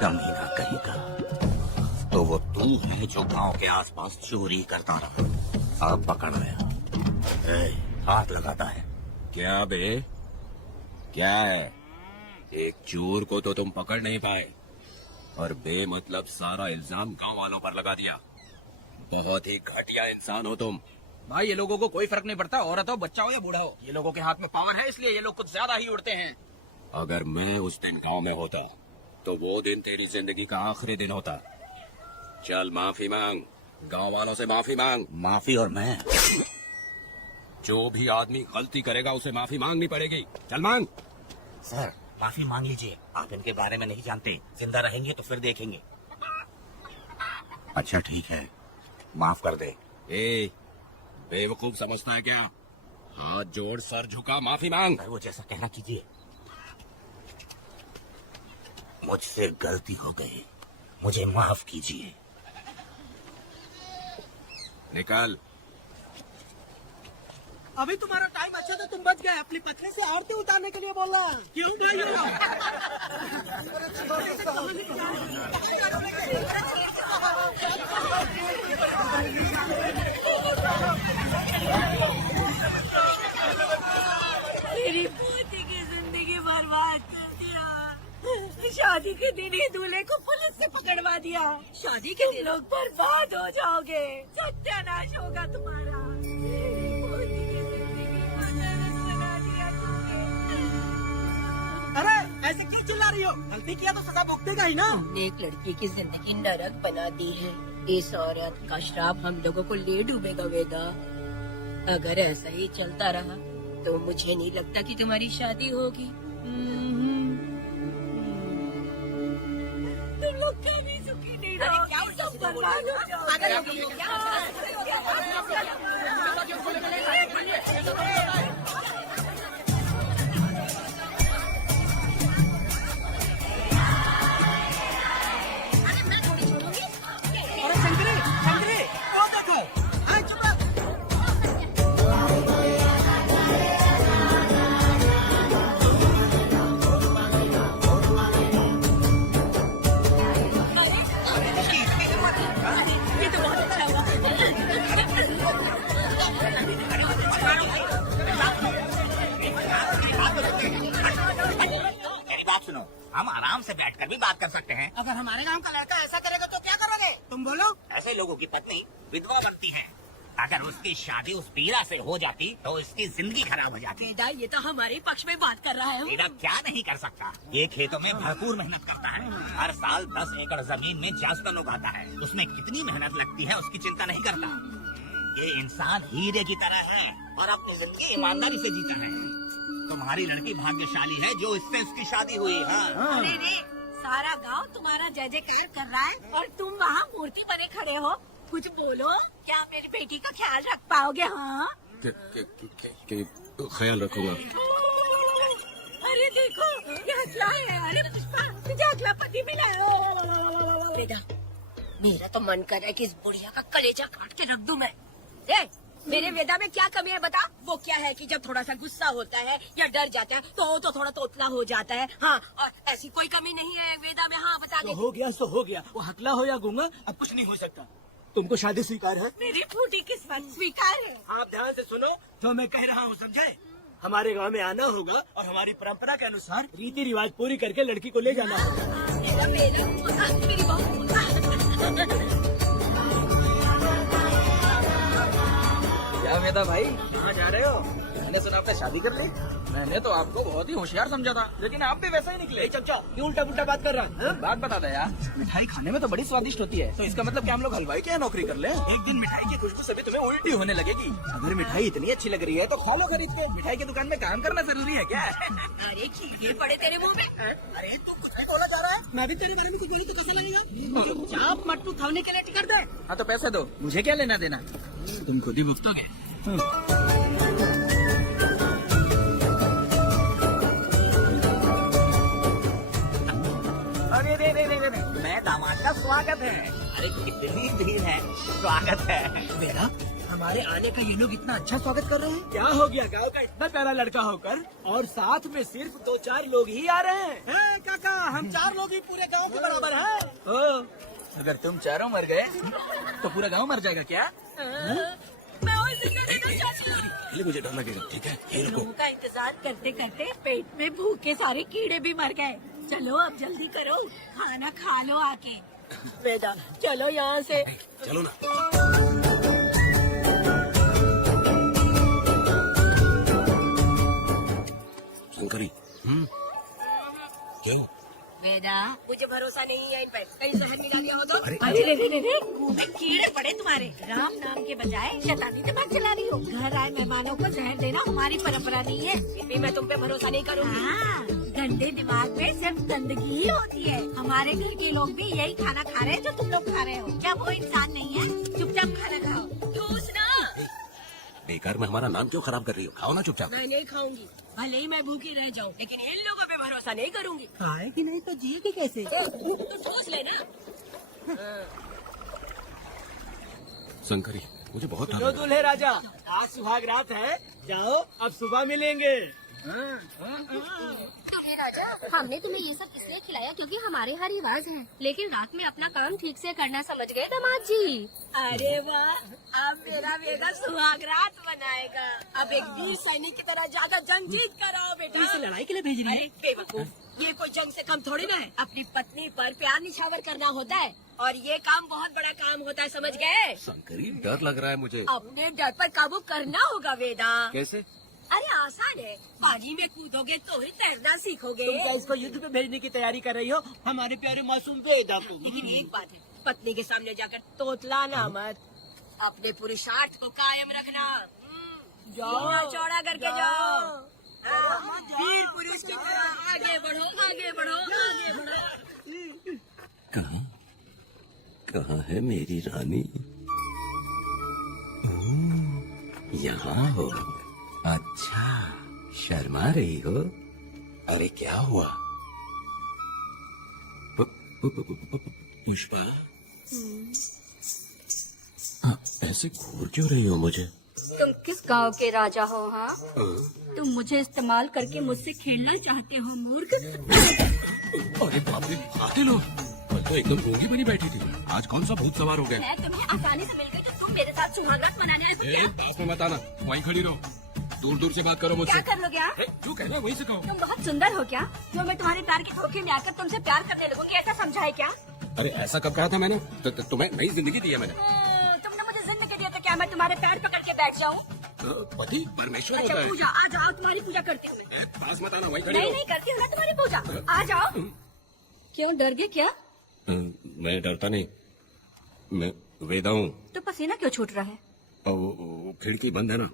कमीना कहेगा तो वो तू है जो गांव के आसपास चोरी करता रहा। अब पकड़ गया। हाथ लगाता है। क्या बे, क्या है? एक चोर को तो तुम पकड़ नहीं पाए और बेमतलब सारा इल्जाम गांव वालों पर लगा दिया। बहुत ही घटिया इंसान हो तुम। भाई ये लोगों को कोई फर्क नहीं पड़ता, औरत हो, बच्चा हो या बूढ़ा हो। ये लोगों के हाथ में पावर है, इसलिए ये लोग कुछ ज्यादा ही उड़ते हैं। अगर मैं उस दिन गांव में होता तो वो दिन तेरी जिंदगी का आखिरी दिन होता। चल माफी मांग, गांव वालों से माफी मांग। माफी? और मैं? जो भी आदमी गलती करेगा उसे माफी मांगनी पड़ेगी। चल मांग। सर माफी मांग लीजिए, आप इनके बारे में नहीं जानते। जिंदा रहेंगे तो फिर देखेंगे। अच्छा ठीक है, माफ कर दे। ए, बेवकूफ समझता है क्या? हाथ जोड़, सर झुका, माफी मांग। सर वो जैसा कहना कीजिए। मुझसे गलती हो गई, मुझे माफ कीजिए। निकल। अभी तुम्हारा टाइम अच्छा था, तुम बच गए। अपनी पत्नी से आरती उतारने के लिए बोला। क्यों भाई? मेरी पोती की जिंदगी बर्बाद कर दिया। शादी के दिन ही दूल्हे को पुलिस से पकड़वा दिया। शादी के दिन लोग बर्बाद हो जाओगे, सत्यानाश होगा तुम्हारा। मेरी पोती की जिंदगी को नरक बना दिया तुमने। अरे ऐसे क्यों चिल्ला रही रही हो? गलती किया तो सजा भुगतेगा ही ना। तुमने एक लड़की की जिंदगी नरक बना दी है। इस औरत का श्राप हम लोगों को ले डूबेगा वेदा। अगर ऐसा ही चलता रहा तो मुझे नहीं लगता कि तुम्हारी शादी होगी। तुम लोग कभी सुखी नहीं रहोगे, सब बर्बाद हो जाओगे। अरे शंकरी, शंकरी, वो देखो। हाँ, चुप रहो। ये तो बहुत अच्छा हुआ। मेरी बात सुनो, हम आराम से बैठकर भी बात कर सकते हैं। अगर हमारे गांव का लड़का ऐसा करेगा तो क्या करोगे? तुम बोलो। ऐसे लोगों की पत्नी विधवा बनती है। अगर उसकी शादी उस पीरा से हो जाती तो उसकी जिंदगी खराब हो जाती। वेदा, ये तो हमारे पक्ष में बात कर रहा है। पीरा क्या नहीं कर सकता। ये खेतों में भरपूर मेहनत करता है। हर साल 10 एकड़ जमीन में जासतन उगाता है। उसमें कितनी मेहनत लगती है उसकी चिंता नहीं करता। ये इंसान हीरे की तरह है और अपनी जिंदगी ईमानदारी से जीता है। तुम्हारी लड़की भाग्यशाली है जो इससे उसकी शादी हुई। हाँ। अरे रे, सारा गांव तुम्हारा जय जयकार कर रहा है और तुम वहाँ मूर्ति बने खड़े हो। कुछ बोलो, क्या मेरी बेटी का ख्याल रख पाओगे? हाँ, ख्याल रखूंगा। अरे देखो, ये हसला है। अरे पुष्पा, तुझे अगला पति मिला है। बेटा, मेरा तो मन कर रहा है कि इस बुढ़िया का कलेजा काट के रख दूं मैं। मेरे वेदा में क्या कमी है बता? वो क्या है कि जब थोड़ा सा गुस्सा होता है या डर जाता है तो थोड़ा तोतला हो जाता है। हाँ, और ऐसी कोई कमी नहीं है वेदा में। हाँ, बता दे। हो गया सो हो गया। वो हकला हो या गूंगा, अब कुछ नहीं हो सकता। तुमको शादी स्वीकार है? मेरी फूटी किस्मत स्वीकार है। आप ध्यान से सुनो जो मैं कह रहा हूँ, समझे? हमारे गांव में आना होगा और हमारी परंपरा के अनुसार रीति रिवाज पूरी करके लड़की को ले जाना होगा। मेरी बहू। क्या वेदा भाई, कहाँ जा रहे हो? मैंने सुना आपने शादी कर ली। मैंने तो आपको बहुत ही होशियार समझा था, लेकिन आप भी वैसा ही निकले। चमचा, क्यों उल्टा पुल्टा बात कर रहा है? बात बता दे यार, मिठाई खाने में तो बड़ी स्वादिष्ट होती है। तो इसका मतलब क्या हम लोग हलवाई के यहाँ नौकरी कर ले? एक दिन मिठाई की खुशबू से भी तुम्हें उल्टी होने लगेगी। अगर मिठाई इतनी अच्छी लग रही है तो खा लो खरीद के। मिठाई की दुकान में काम करना जरूरी है क्या? अरे कीड़े पड़े तेरे मुंह में। अरे तू कुछ नहीं बोला जा रहा है? मैं भी तेरे बारे में कुछ बोली तो कैसा लगेगा? चाप मट्टू थाने के लिए टिकट दे। हाँ तो पैसे दो, मुझे क्या लेना देना। तुम खुद ही भुगतोगे। अरे रे रे रे रे, मैं दामाद का स्वागत है। अरे कितनी भीड़ है, स्वागत है। मेरा हमारे आने का ये लोग इतना अच्छा स्वागत कर रहे हैं। क्या हो गया गांव का इतना प्यारा लड़का होकर और साथ में सिर्फ 2-4 लोग ही आ रहे हैं। काका, हम 4 लोग ही पूरे गांव के बराबर हैं। अगर तुम चारों मर गए तो पूरा गांव मर जाएगा क्या? मैं और जिंदा रहना चाहती हूँ। मुझे डर लगेगा, ठीक है? ये लो। लोगों का इंतजार करते करते पेट में भूखे सारे कीड़े भी मर गए। चलो अब जल्दी करो, खाना खा लो आके। वेदा, चलो यहाँ से। चलो ना। शंकरी, क्यों? वेदा, मुझे भरोसा नहीं है इन पर। कहीं जहर मिला दिया हो तो? अरे रे रे रे, मुंह में कीड़े पड़े तुम्हारे। राम नाम के बजाय शैतानी दिमाग चला रही हो। घर आए मेहमानों को जहर देना हमारी परंपरा नहीं है। फिर भी मैं तुम पे भरोसा नहीं करूँगी। हाँ, गंदे दिमाग में सिर्फ गंदगी ही होती है। हमारे घर के लोग भी यही खाना खा रहे हैं जो तुम लोग खा रहे हो। क्या वो इंसान नहीं है? चुपचाप खाना खाओ। ठूस ना। बेकार में हमारा नाम क्यों खराब कर रही हो? खाओ ना चुपचाप। मैं नहीं खाऊंगी, भले ही मैं भूखी रह जाऊं, लेकिन इन लोगों पे भरोसा नहीं करूंगी। खाएगी नहीं तो जिएगी कैसे? तो ठूस लेना। शंकरी, मुझे बहुत डर लो लग रहा है। दूल्हे राजा, आज सुहाग रात है। जाओ, अब सुबह मिलेंगे। राजा, हमने तुम्हें ये सब इसलिए खिलाया क्योंकि हमारे यहाँ रिवाज है, लेकिन रात में अपना काम ठीक से करना समझ गए दामाद जी। अरे वाह, अब मेरा वेदा सुहाग रात मनाएगा। अब एक वीर सैनिक की तरह ज्यादा जंग जीत कर आओ बेटा। इसे लड़ाई के लिए भेज रही है? अरे बेवकूफ, ये कोई जंग से कम थोड़ी ना है। अपनी पत्नी पर प्यार निछावर करना होता है और ये काम बहुत बड़ा काम होता है, समझ गए? शंकरी, डर लग रहा है मुझे। अपने डर पर काबू करना होगा वेदा। कैसे? अरे आसान है, पानी में कूदोगे तो ही तैरना सीखोगे। तुम क्या इसको युद्ध पे भेजने की तैयारी कर रही हो? हमारे प्यारे मासूम बेटा को। लेकिन एक बात है, पत्नी के सामने जाकर तोतलाना मत, अपने पुरुषार्थ को कायम रखना। जाओ चौड़ा करके जाओ, वीर पुरुष की तरह आगे बढ़ो, आगे बढ़ो, आगे बढ़ो। कहाँ कहाँ है मेरी रानी? यहाँ हो? अच्छा, शर्मा रही हो? अरे क्या हुआ? पुष्पा, ऐसे घूर क्यों रही हो मुझे? तुम किस गांव के राजा हो? हाँ, तुम मुझे इस्तेमाल करके मुझसे खेलना चाहते हो मूर्ख। अरे बाप रे, पागल हो? कल तो एकदम गूंगी बनी बैठी थी, आज कौन सा भूत सवार हो गया? मैं तुम्हें आसानी से मिल गई तो तुम मेरे साथ सुहागरात मनाने आए हो क्या? पास में मत आना, वहीं खड़ी रहो, दूर दूर से बात करो मुझसे। क्या कर लोगे आप? जो कहना है वहीं से कहो। तुम बहुत सुंदर हो क्या, जो मैं तुम्हारे प्यार के धोखे में आकर तुमसे प्यार करने लगूंगी, ऐसा समझा है क्या? अरे ऐसा कब कहा था मैंने? तुम्हें नई जिंदगी दी है मैंने। तुमने मुझे जिंदगी दिया तो क्या मैं तुम्हारे पैर पकड़ के बैठ जाऊँ? पति परमेश्वर अच्छा होता है। पूजा, आ जाओ, तुम्हारी पूजा करती हूँ मैं। पास मत आना, वहीं खड़ी नहीं रहो। नहीं करती हूँ ना तुम्हारी पूजा, आ जाओ। क्यों डर गए क्या? मैं डरता नहीं, मैं वेदा हूँ। तो पसीना क्यों छूट रहा है? और वो खिड़की बंद है ना,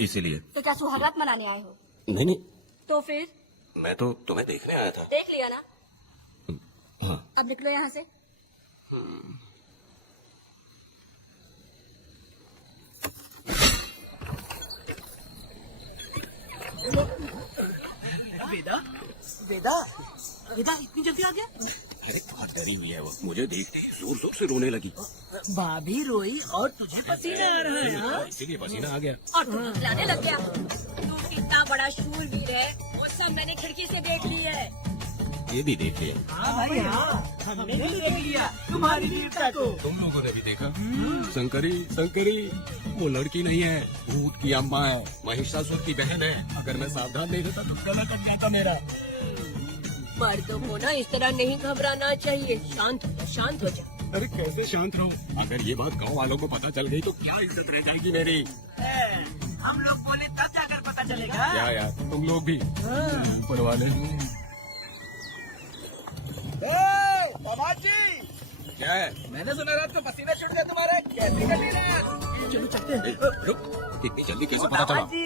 इसीलिए। तो क्या सुहागरात मनाने आए हो? नहीं नहीं, तो फिर मैं तो तुम्हें देखने आया था। देख लिया ना, हाँ, अब निकलो यहाँ से। वेदा, वेदा, वेदा इतनी जल्दी आ गया? अरे बहुत डरी हुई है वो, मुझे देखते ही जोर जोर से रोने लगी। भाभी रोई और तुझे पसीना आ रहा है? हाँ? इसीलिए पसीना आ गया। और तुम दिखलाने लग गया, तू कितना बड़ा शूरवीर है, वो सब मैंने खिड़की से देख ली है। ये भी देख लिया। हाँ भाई हाँ, हमने भी देख लिया तुम्हारी वीरता को। तुम लोगों ने भी देखा? शंकरी, शंकरी, वो लड़की नहीं है, भूत की अम्मा है, महिषासुर की बहन है। अगर मैं सावधान नहीं रहता तो गलत कर जाता मेरा। मर्दों को ना इस तरह नहीं घबराना चाहिए, शांत हो जा, शांत हो जा। अरे कैसे शांत रहो? अगर ये बात गांव वालों को पता चल गई तो क्या इज्जत रह जाएगी मेरी? हम लोग बोले तब जाकर पता चलेगा। क्या यार, तुम लोग भी ऊपर वाले। बाबा जी, क्या है? मैंने सुना रात को पसीना छूट गया तुम्हारे, कैसी कटी रात? चलो चलते हैं। रुक, इतनी जल्दी कैसे पता बाबा चला? जी,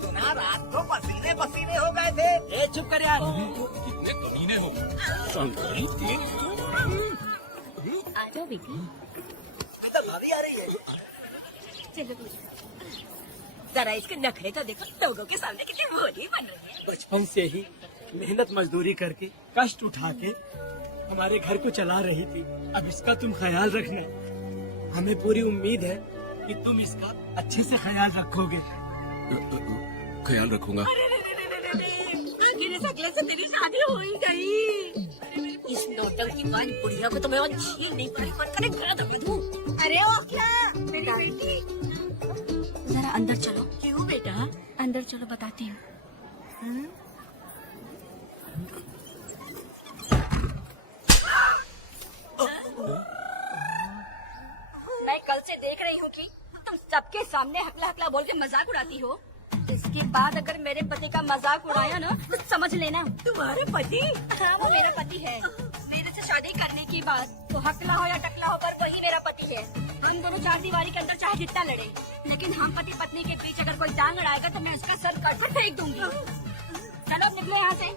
सुना रात को पसीने पसीने हो गए थे। ए चुप कर यार। कितने कमीने हो शंकरी के। आ जाओ बेटी, भाभी आ रही है। चलो जरा इसके नखरे तो देखो, लोगों के सामने कितनी भोली बन रही है। बचपन से ही मेहनत मजदूरी करके कष्ट उठा के हमारे घर को चला रही थी, अब इसका तुम ख्याल रखना। हमें पूरी उम्मीद है कि तुम इसका अच्छे से ख्याल रखोगे। ख्याल रखूंगा। तेरे सकले से तेरी शादी हो ही गई। इस नौटंकीबाज बुढ़िया को तो मैं और झेल नहीं पा रही, पर करे गला दबा दूं। अरे ओ क्या मेरी बेटी, जरा अंदर चलो। क्यों बेटा? अंदर चलो, बताती हूँ। मैं कल से देख रही हूँ कि तुम सबके सामने हकला हकला बोल के मजाक उड़ाती हो। इसके बाद अगर मेरे पति का मजाक उड़ाया ना तो समझ लेना। तुम्हारे पति? हाँ, वो मेरा पति है। मेरे से शादी करने की बात तो हकला हो या टकला हो, पर वही मेरा पति है। हम दोनों चार दीवारी के अंदर चाहे जितना लड़े, लेकिन हम पति पत्नी के बीच अगर कोई टांग अड़ाएगा तो मैं उसका सर कट कर फेंक दूंगी। चलो अब निकलो यहाँ से,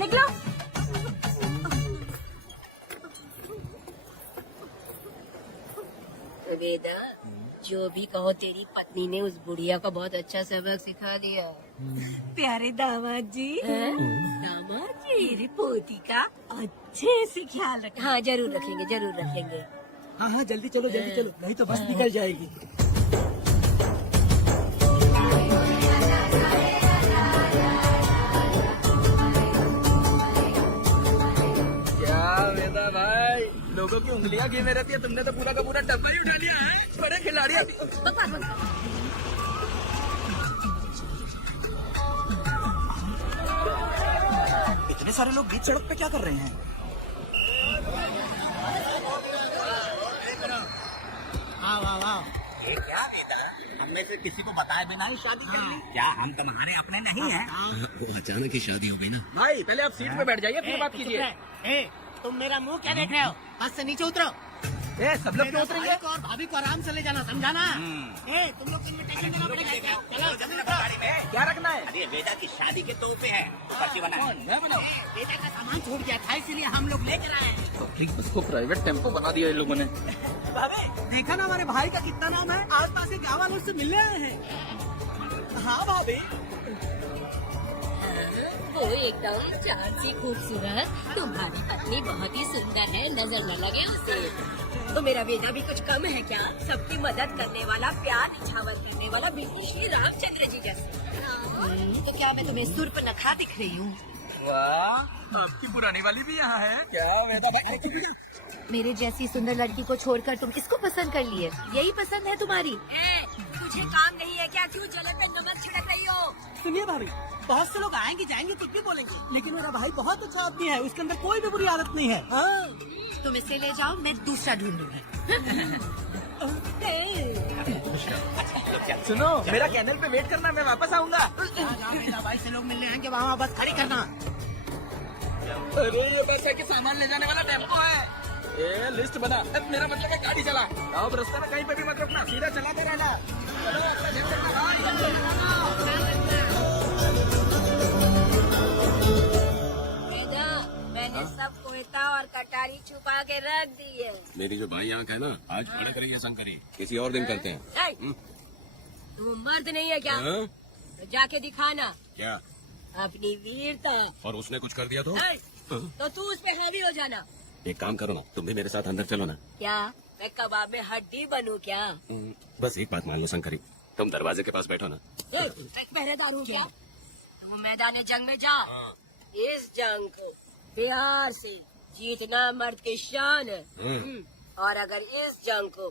निकलो। वेदा, जो भी कहो, तेरी पत्नी ने उस बुढ़िया को बहुत अच्छा सबक सिखा दिया। प्यारे दामाद जी, दामाद जी, रिपोती का अच्छे से ख्याल रखना। हाँ जरूर रखेंगे, जरूर रखेंगे। हाँ हाँ जल्दी चलो, जल्दी चलो, नहीं तो बस निकल जाएगी। क्या वेदा भाई, लोगों की उंगलियां गिने रहती है, तुमने तो पूरा का पूरा डब्बा ही उठा लिया है। बड़े खिलाड़ी। इतने सारे लोग बीच सड़क पे क्या कर रहे हैं? वाह वाह वाह। ये क्या वेदा, हम में से से किसी को बताए बिना ही शादी कर ली। क्या हम तुम्हारे अपने नहीं हैं? वो अचानक ही शादी हो गई ना। भाई पहले आप सीट पे बैठ जाइए फिर बात कीजिए। तुम मेरा मुंह क्या देख रहे हो? हाथ से नीचे उतरो। सब लोग क्यों उतरेंगे? और भाभी को आराम से ले जाना, समझा ना? तुम लोग को इन्विटेशन देना पड़ेगा क्या? चलो जल्दी रखो। गाड़ी में क्या रखना है? अरे वेदा की शादी के तोहफे है, पर्ची बना है। बेटा का सामान छूट गया था इसलिए हम लोग लेकर आए हैं। उसको प्राइवेट टेम्पो बना दिया इन लोगों ने। भाभी देखा ना हमारे भाई का कितना नाम है, आस पास के गाँव वालों से मिलने आए हैं। हाँ भाभी, वो एकदम चाँद सी खूबसूरत, तुम्हारी पत्नी बहुत ही सुंदर है, नजर न लगे उसे। तो मेरा बेटा भी कुछ कम है क्या? सबकी मदद करने वाला, प्यार निछावर करने वाला, बिल्कुल श्री रामचंद्र जी जैसे। तो क्या मैं तुम्हें सुर्प नखा दिख रही हूँ? वाह, आपकी पुरानी वाली भी यहाँ है क्या वेदा भाई? मेरे जैसी सुंदर लड़की को छोड़कर तुम किसको पसंद कर लिए? यही पसंद है तुम्हारी? तुझे काम नहीं है क्या? क्यों जलन में नमक छिड़क रही हो? सुनिए भाभी, बहुत से लोग आएंगे जाएंगे तो क्यों बोलेंगे, लेकिन मेरा भाई बहुत अच्छा आदमी है, उसके अंदर कोई भी बुरी आदत नहीं है। तुम इसे ले जाओ, मैं दूसरा ढूंढूंगी। सुनो, मेरा कैनल पे वेट करना, मैं वापस आऊंगा। मेरा भाई से लोग मिलने आएंगे, वहाँ बस खड़ी करना। अरे ये बस है कि सामान ले जाने वाला टेम्पो है। ये लिस्ट बना, अब मेरा मतलब है गाड़ी चला। अब रास्ते में कहीं पे भी मत रुकना, सीधा चलाते रहना। चलो, अपना ध्यान वेदा, मैंने सब कोयता और कटारी छुपा के रख दी है। मेरी जो भाई आंख है ना, आज भड़क रही है शंकरी। किसी और दिन करते हैं। तू मर्द नहीं है क्या? हाँ? तो जाके दिखाना क्या? अपनी वीरता। और उसने कुछ कर दिया तो? तो तू उस पे हावी हो जाना। एक काम करो ना, तुम भी मेरे साथ अंदर चलो ना। क्या मैं कबाब में हड्डी बनूं क्या? बस एक बात मान लो शंकरी, तुम दरवाजे के पास बैठो ना। मैं पहरेदार हूँ क्या? तुम मैदान जंग में जा। इस जंग को प्यार से जीतना मर्द की शान है। और अगर इस जंग को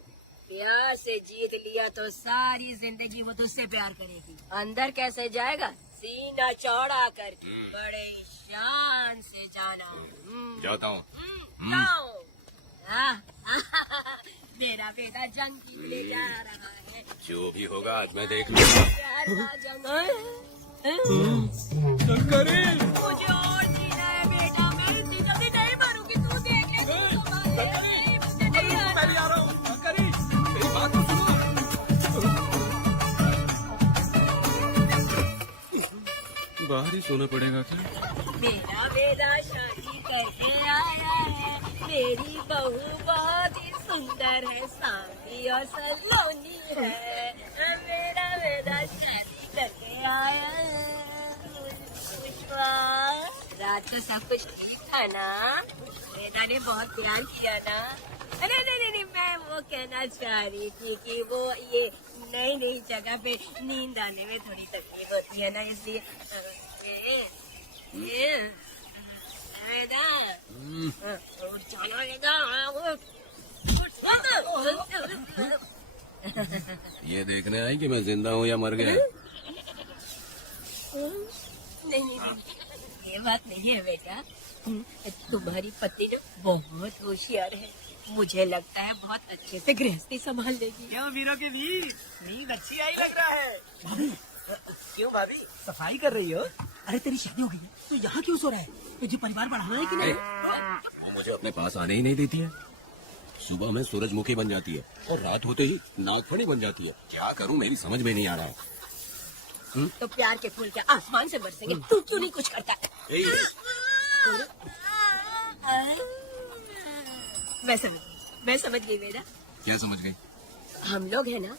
प्यार से जीत लिया तो सारी जिंदगी वो तुझसे प्यार करेगी। अंदर कैसे जाएगा? सीना चौड़ा कर बड़े शान से जाना। जाता हूँ। जाओ। मेरा बेटा जंग की ले जा रहा है। जो भी होगा आज मैं देख लूंगा। प्यार का जंग मुझे और जीना है बेटा, मैं इतनी जल्दी नहीं मरूंगी। तू देख ले, मुझे नहीं आना। आ रहा हूँ। शंकरी, मेरी बात तो सुनो। बाहर ही सोना पड़ेगा क्या? मेरा बेटा शादी करके आया है, मेरी बहू बहुत ही सुंदर है, सांवली और सलोनी है। मेरा बेटा शादी करके आया है। पुष्पा, रात को सब कुछ ठीक था ना? बेटा ने बहुत प्यार किया ना? अरे नहीं, मैं वो कहना चाह रही थी कि वो ये नई नई जगह पे नींद आने में थोड़ी तकलीफ होती है ना, इसलिए ये देखने आई कि मैं जिंदा हूँ या मर गया। नहीं, ये बात नहीं है बेटा। तुम्हारी पत्नी ना बहुत होशियार है, मुझे लगता है बहुत अच्छे से गृहस्थी संभाल लेगी। क्यों वीरों के वीर, नींद अच्छी आई लग रहा है। भाभी, क्यों भाभी सफाई कर रही हो? अरे तेरी शादी हो गई है तो यहाँ क्यों सो रहा है? तुझे परिवार बढ़ाना है कि नहीं? वो मुझे अपने पास आने ही नहीं देती है। सुबह में सूरजमुखी बन जाती है और रात होते ही नागफनी बन जाती है। क्या करूँ मेरी समझ में नहीं आ रहा। तो प्यार के फूल क्या आसमान से बरसेंगे? तू क्यों नहीं कुछ करता? मैं समझ गई बेटा। क्या समझ गई? हम लोग है ना,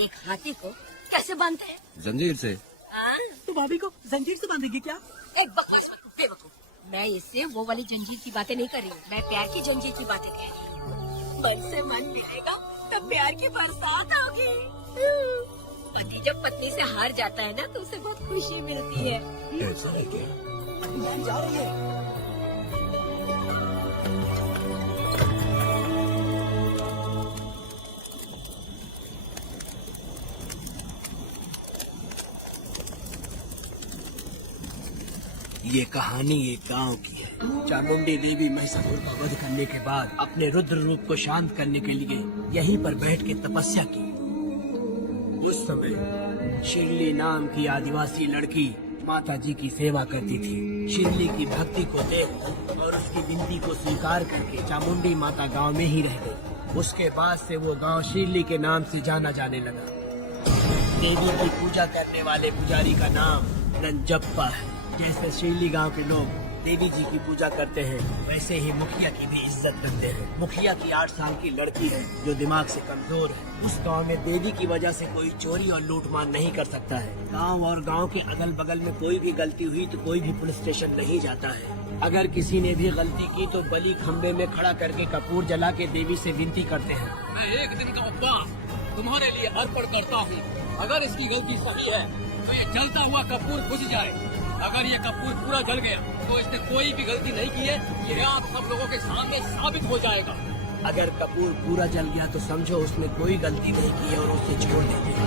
एक हाथी को कैसे बांधते हैं? जंजीर से। तो भाभी को जंजीर से बांधेगी क्या? एक बकवास मत, बेवकूफ। मैं इससे वो वाली जंजीर की बातें नहीं कर रही हूँ, मैं प्यार की जंजीर की बातें कह रही हूँ। मन से मन मिलेगा तब प्यार की बरसात होगी। पति जब पत्नी से हार जाता है ना तो उसे बहुत खुशी मिलती है। ऐसा है क्या? जा रही है। ये कहानी एक गांव की है। चामुंडी देवी महिषासुर का वध करने के बाद अपने रुद्र रूप को शांत करने के लिए यहीं पर बैठ के तपस्या की। उस समय नाम की आदिवासी लड़की माता जी की सेवा करती थी। शिरली की भक्ति को देख और उसकी विनती को स्वीकार करके चामुंडी माता गांव में ही रह गई। उसके बाद से वो गांव शिरली के नाम से जाना जाने लगा। देवी की पूजा करने वाले पुजारी का नाम नंजप्पा है। जैसे शिरली गांव के लोग देवी जी की पूजा करते हैं, वैसे ही मुखिया की भी इज्जत करते हैं। मुखिया की 8 साल की लड़की है जो दिमाग से कमजोर है। उस गांव में देवी की वजह से कोई चोरी और लूटमार नहीं कर सकता है। गांव और गांव के अगल बगल में कोई भी गलती हुई तो कोई भी पुलिस स्टेशन नहीं जाता है। अगर किसी ने भी गलती की तो बलि खम्बे में खड़ा करके कपूर जला के देवी से विनती करते हैं। मैं एक दिन का उपवास तुम्हारे लिए अर्पण करता हूँ। अगर इसकी गलती सही है तो ये जलता हुआ कपूर बुझ जाए। अगर ये कपूर पूरा जल गया तो इसने कोई भी गलती नहीं की है, ये आप सब लोगों के सामने साबित हो जाएगा। अगर कपूर पूरा जल गया तो समझो उसने कोई गलती नहीं की है और उसे छोड़ देते हैं।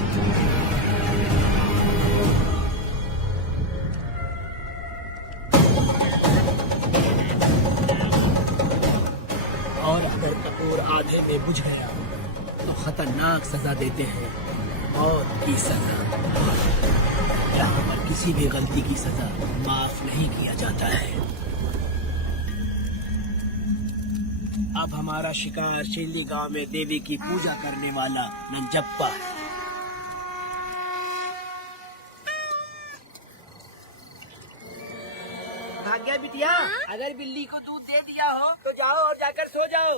और अगर कपूर आधे में बुझ गया तो खतरनाक सजा देते हैं, मौत की सजा। यहाँ पर किसी भी गलती की सजा माफ नहीं किया जाता है। अब हमारा शिकार शिरली गांव में देवी की पूजा करने वाला नंजप्पा है। भाग्या बिटिया, अगर बिल्ली को दूध दे दिया हो तो जाओ और जाकर सो जाओ।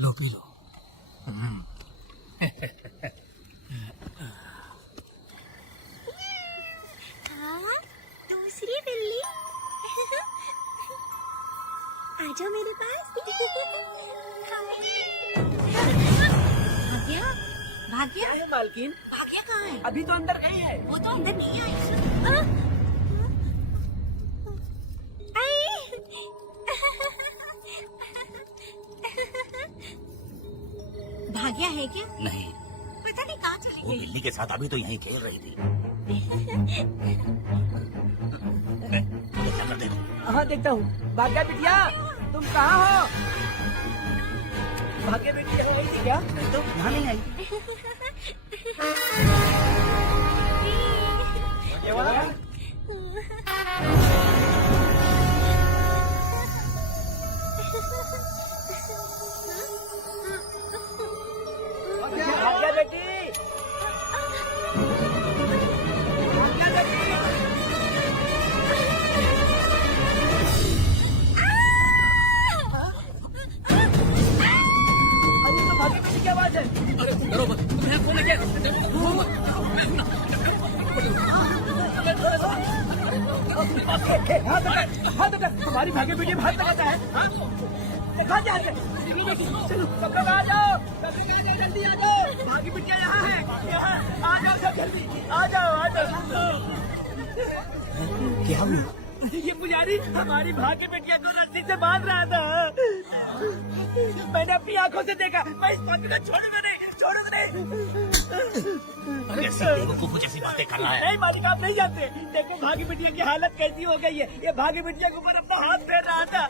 लो पी लो। दूसरी बिल्ली आजा मेरे पास। भाग्या, भाग्या है मालकिन, भाग्या कहाँ है? अभी तो अंदर गई है। वो तो अंदर नहीं आई। भाग्या है क्या? नहीं, पता नहीं कहाँ चली वो गई। बिल्ली के साथ अभी तो यहीं खेल रही थी। कर देखो। हाँ देखता हूँ। भाग्या बिटिया, तुम कहाँ हो? भाग्या बिटिया आई थी क्या? नहीं तो यहाँ नहीं आई। ये वाला? भाग्या बेटी, भाग्या बेटी। अब ये तो भाग्या बेटी की आवाज है। अरे डरो मत, तुम यहाँ कौन है क्या? डरो मत, मैं हूं ना। हाँ तो तुम्हारी भाग्य बेटी भाग लगाता है। हाँ? देखा जाए। चलो सब लोग आ जाओ, जल्दी आ जाओ। भाग्य बिटिया यहाँ है, यहाँ आ जाओ सब जल्दी, आ जाओ आ जाओ। क्या हुआ? ये पुजारी हमारी भाग्य बिटिया को रस्सी से बांध रहा था। मैंने अपनी आंखों से देखा। मैं इस बात को छोड़ूंगा नहीं, छोड़ूंगा नहीं। कैसी बेवकूफों जैसी बातें कर रहा है। नहीं मालिक, आप नहीं जानते। देखो भाग्य बिटिया की हालत कैसी हो गई है। ये भाग्य बिटिया के ऊपर अपना हाथ फेर रहा था।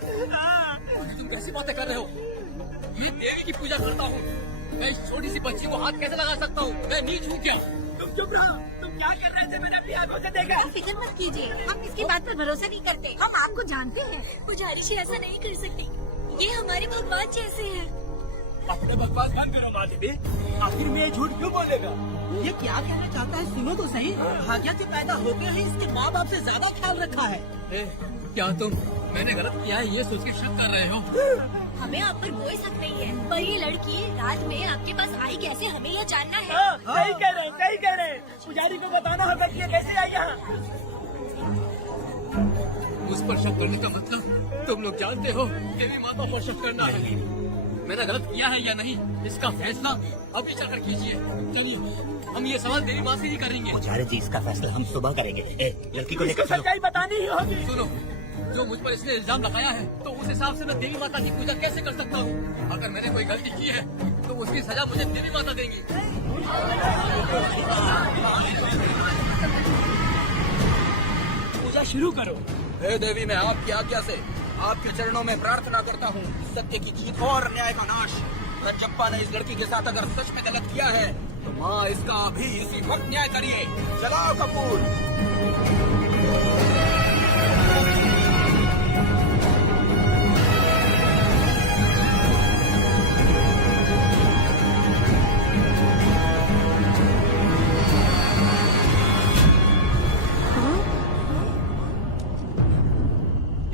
तुम कैसी बातें कर रहे हो? ये देवी की पूजा करता हूँ। मैं इस छोटी सी बच्ची को हाथ कैसे लगा सकता हूँ? मैं नीच हूँ क्या? तुम चुप रहो। तुम क्या कर रहे थे? मैंने अपनी आंखों से देखा। फिक्र मत कीजिए, हम इसकी बात पर भरोसा नहीं करते। हम आपको जानते हैं। पुजारी जी ऐसा नहीं कर सकती। ये हमारे भगवान जैसे हैं। अपने बकवास बंद करो माँ देवी। आखिर में ये झूठ क्यों बोलेगा? ये क्या कहना चाहता है? सुनो तो सही। भाग्या के पैदा होते ही इसके माँ बाप से ज्यादा ख्याल रखा है। क्या तुम मैंने गलत किया है ये सोच के शक कर रहे हो? हमें आप पर कोई शक नहीं है, पर ये लड़की रात में आपके पास आई कैसे, हमें ये जानना है। सही कह रहे हैं, सही कह रहे हैं। पुजारी को बताना होगा कि ये कैसे आई यहाँ। उस पर शक करने का मतलब तुम लोग जानते हो देवी माता पर शक करना है। मैंने गलत किया है या नहीं, इसका फैसला अभी चलकर कीजिए। चलिए हम ये सवाल देवी माँ से ही करेंगे। पुजारी जी, इसका फैसला हम सुबह करेंगे। लड़की को लेकर चलो। सच्चाई बतानी ही होगी। सुनो, जो मुझ पर इसने इल्जाम लगाया है तो उस हिसाब से मैं देवी माता की पूजा कैसे कर सकता हूँ? अगर मैंने कोई गलती की है तो उसकी सजा मुझे देवी माता देंगी। पूजा शुरू करो। हे देवी, मैं आपकी आज्ञा से आपके चरणों में प्रार्थना करता हूँ, सत्य की जीत और न्याय का नाश। रजप्पा ने इस लड़की के साथ अगर सच में गलत किया है तो माँ इसका अभी इसी वक्त न्याय करिए। चलाओ कपूर।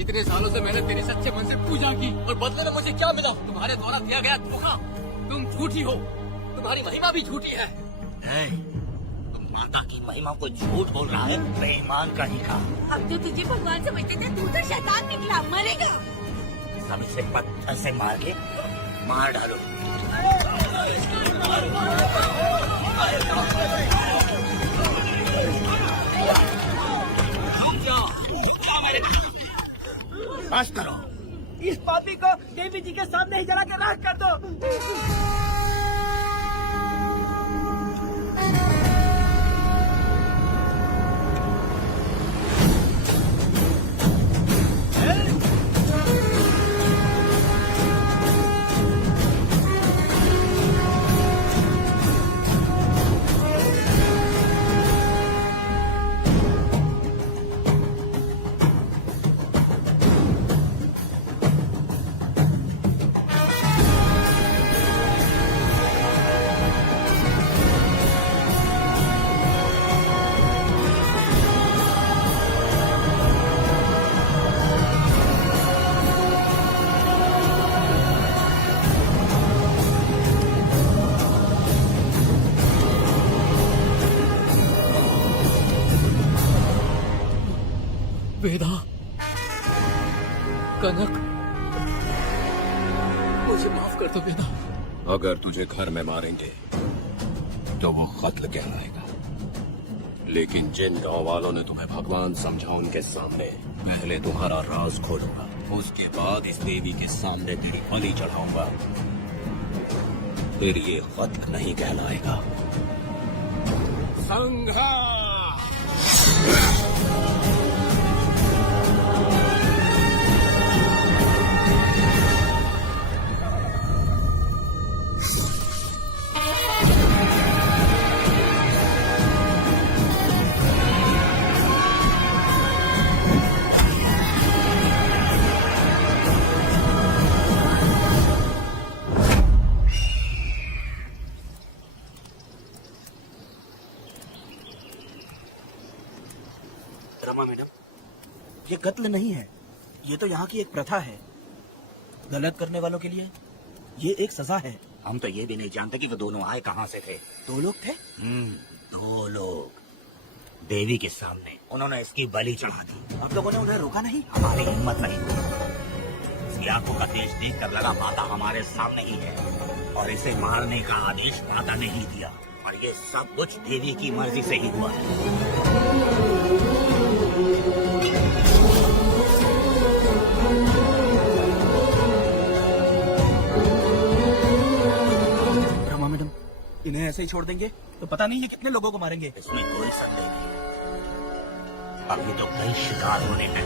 इतने सालों से मैंने तेरी सच्चे मन से पूजा की और बदले में मुझे क्या मिला? तुम्हारे द्वारा दिया गया धोखा। तुम झूठी हो, तुम्हारी महिमा भी झूठी है। तुम माता की महिमा को झूठ बोल रहा है, बेईमान कहीं का। अब तो तुझे भगवान समझते थे, तू तो शैतान निकला, मरेगा। सब इसे पत्थर से मार के मार डालो। बस करो। इस पापी को देवी जी के सामने ही जला के राख कर दो। वेदा, कनक, मुझे माफ कर दो वेदा। अगर तुझे घर में मारेंगे तो वो कत्ल कहलाएगा, लेकिन जिन गांव वालों ने तुम्हें भगवान समझा उनके सामने पहले तुम्हारा राज खोलूंगा, उसके बाद इस देवी के सामने तेरी बलि चढ़ाऊंगा, फिर ये कत्ल नहीं कहलाएगा। संघर्ष। रमा मैडम, ये कत्ल नहीं है, ये तो यहाँ की एक प्रथा है। गलत करने वालों के लिए ये एक सजा है। हम तो ये भी नहीं जानते कि वो दोनों आए कहाँ से थे। 2 लोग थे। 2 लोग देवी के सामने, उन्होंने इसकी बलि चढ़ा दी। आप लोगों ने उन्हें रोका नहीं? हमारी हिम्मत नहीं हुई। इसकी आंखों का तेज देख कर लगा माता हमारे सामने ही है, और इसे मारने का आदेश माता ने ही दिया, और ये सब कुछ देवी की मर्जी से ही हुआ है। रमा मैडम, इन्हें ऐसे ही छोड़ देंगे तो पता नहीं ये कितने लोगों को मारेंगे। इसमें कोई संदेह नहीं। अभी तो कई शिकार होने हैं।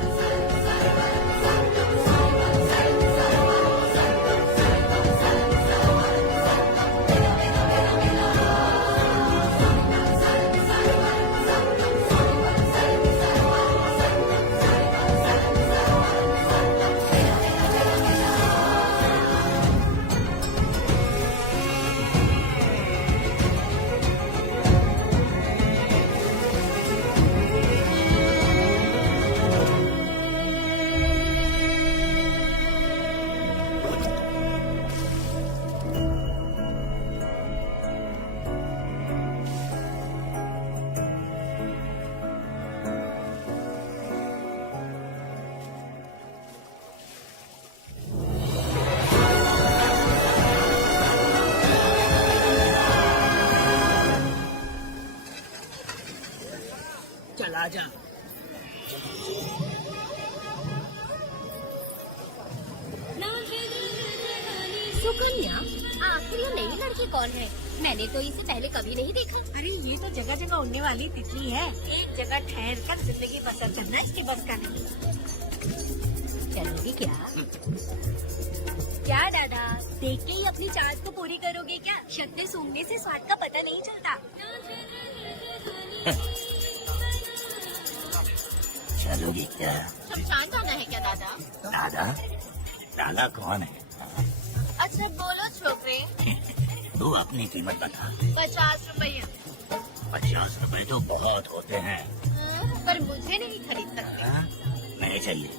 चला जा। सुकन्या, आखिर ये नई लड़की कौन है? मैंने तो इसे पहले कभी नहीं देखा। अरे ये तो जगह जगह उड़ने वाली तितली है। एक जगह ठहर कर जिंदगी बसर करना इसके बस का नहीं। चलोगी क्या? क्या दादा, देख के ही अपनी चाट को पूरी करोगे क्या? शक्ति सूंघने से स्वाद का पता नहीं चलता। चलोगी क्या? शमशान जाना है क्या दादा? दादा? दादा कौन है? अच्छा बोलो छोकरे। तू अपनी कीमत बता। 50 रुपया। 50 रुपए तो बहुत होते हैं। पर मुझे नहीं खरीद सकते। हाँ? नहीं चाहिए।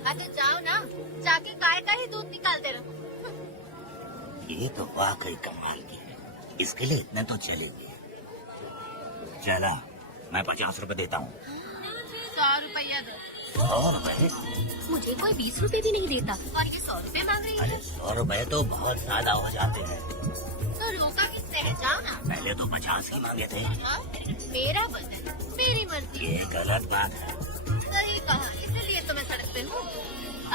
अच्छा जाओ ना, जाके गाय का ही दूध निकालते रहो। ये तो वाकई कमाल की है। इसके लिए इतने तो चलेंगे। चला, मैं 50 रुपए देता हूँ। 100 रुपया दो। 100 रुपए? मुझे कोई 20 रुपए भी नहीं देता और ये 100 रुपए मांग रही अरे है। 100 रुपए तो बहुत ज्यादा हो जाते हैं। तो रोका किससे है? जाओ ना। पहले तो 50 ही मांगे थे। हाँ? मेरा बदन, मेरी मर्जी। ये गलत बात है। सही कहा, इसलिए तो मैं सड़क पे हूँ।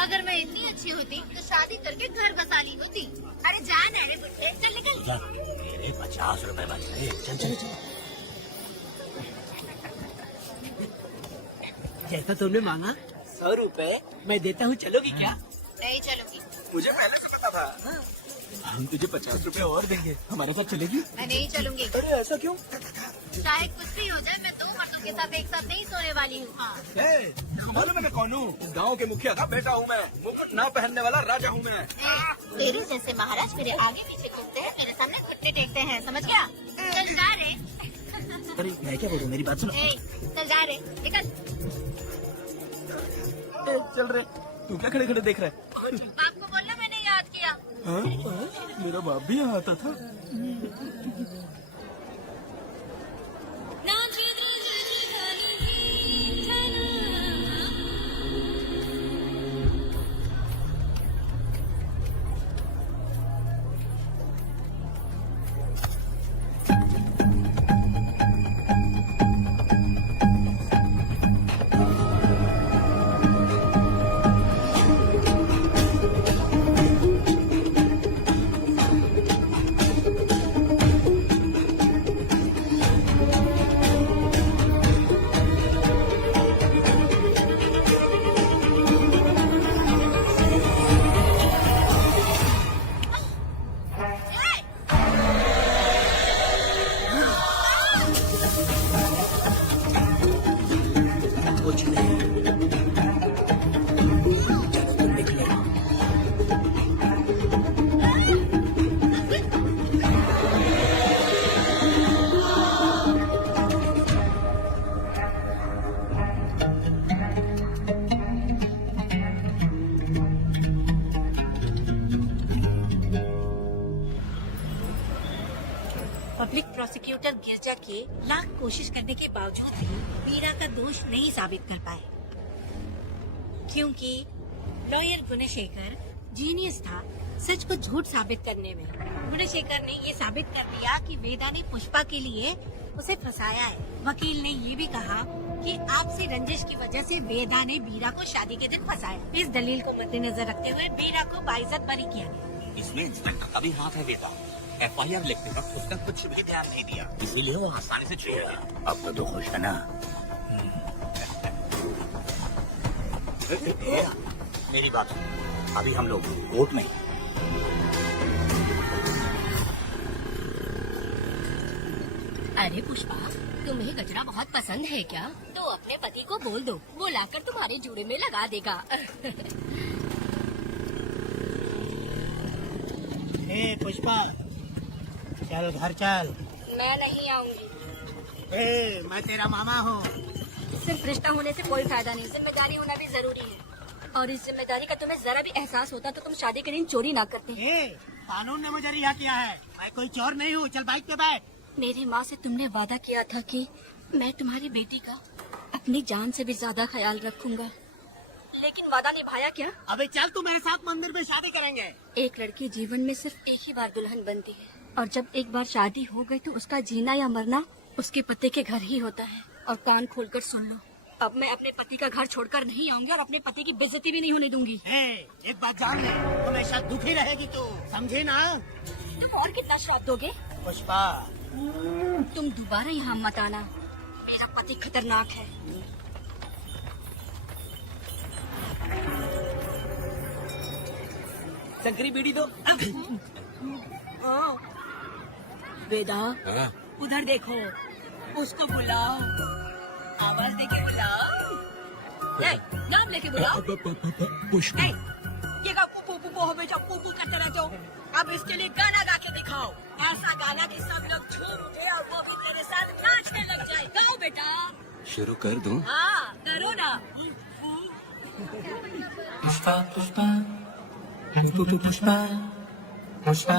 अगर मैं इतनी अच्छी होती तो शादी करके घर बसा ली होती। अरे जा ना रे बुढ़े, चल निकल। जा, मेरे 50 रुपए बच गए। चल चल चल। जैसा तुमने मांगा 100 रुपए मैं देता हूँ, चलोगी क्या? नहीं चलूंगी। मुझे पहले से पता था। हम तुझे 50 रुपए और देंगे, हमारे साथ चलेगी? मैं नहीं चलूंगी। अरे ऐसा क्यों? चाहे कुछ भी हो जाए, मैं 2 मर्दों के साथ एक साथ नहीं सोने वाली हूँ। हाँ। मालूम है मैं कौन हूँ? इस गाँव के मुखिया का बेटा हूँ मैं। मुकुट ना पहनने वाला राजा हूँ मैं। तेरे जैसे महाराज मेरे आगे पीछे घूमते हैं, मेरे सामने घुटने टेकते हैं, समझ गया? चल जा रे। अरे मैं क्या बोलूँ, मेरी बात सुनो। चल जा रे, निकल। चल रहे, तू क्या खड़े खड़े देख रहा है? आपको बोलना मैंने याद किया। हाँ? मेरा बाप भी यहाँ आता था। पब्लिक प्रोसिक्यूटर गिरजा के लाख कोशिश करने के बावजूद भी मीरा का दोष नहीं साबित कर पाए, क्योंकि लॉयर गुणशेखर जीनियस था सच को झूठ साबित करने में। गुणशेखर ने ये साबित कर दिया कि वेदा ने पुष्पा के लिए उसे फंसाया है। वकील ने ये भी कहा कि आपसी रंजिश की वजह से वेदा ने बीरा को शादी के दिन फंसाया। इस दलील को मद्देनजर रखते हुए बीरा को बाइज्जत बरी किया गया। इसमें इंस्पेक्टर का भी हाथ है बेटा। FIR लिखते वक्त उसका कुछ भी ध्यान नहीं दिया, इसीलिए वो आसानी से छूट गया। अब तो खुश है ना? मेरी बात सुन, अभी हम लोग कोर्ट में हैं। अरे पुष्पा, तुम्हें गजरा बहुत पसंद है क्या? तो अपने पति को बोल दो, वो लाकर तुम्हारे जूड़े में लगा देगा। ए पुष्पा, चल घर चल। मैं नहीं आऊंगी। ए, मैं तेरा मामा हूँ। सिर्फ रिश्ता होने से कोई फायदा नहीं, जिम्मेदारी होना भी जरूरी है। और इस जिम्मेदारी का तुम्हें जरा भी एहसास होता तो तुम शादी के दिन चोरी ना करते। ए, कानून ने मुझे रिहा किया है, मैं कोई चोर नहीं हूँ। चल बाइक पे बैठ। मेरी माँ से तुमने वादा किया था कि मैं तुम्हारी बेटी का अपनी जान से भी ज्यादा ख्याल रखूंगा, लेकिन वादा निभाया क्या? अबे चल, तू मेरे साथ मंदिर में शादी करेंगे। एक लड़की जीवन में सिर्फ एक ही बार दुल्हन बनती है, और जब एक बार शादी हो गई तो उसका जीना या मरना उसके पति के घर ही होता है। और कान खोलकर सुन लो, अब मैं अपने पति का घर छोड़कर नहीं आऊंगी और अपने पति की बेइज्जती भी नहीं होने दूंगी। एक बात जान ले, हमेशा दुखी रहेगी तू, समझे ना? तुम और कितना श्राप दोगे? पुष्पा, तुम दोबारा यहाँ मत आना, मेरा पति खतरनाक है। शंकरी बीड़ी दो। वेदा हाँ? उधर देखो, उसको बुलाओ, आवाज देके बुलाओ। ए, नाम लेके बुलाओ। पुष्पा। ए, ये का पुपू पुपू हो बेटा, पुपू करते रहते हो। अब इसके लिए गाना गा के दिखाओ, ऐसा गाना कि सब लोग झूम उठे और वो भी तेरे साथ नाचने लग जाए। गाओ बेटा। शुरू कर दूं? हाँ करो ना। पुष्पा पुष्पा पुष्पा पुष्पा।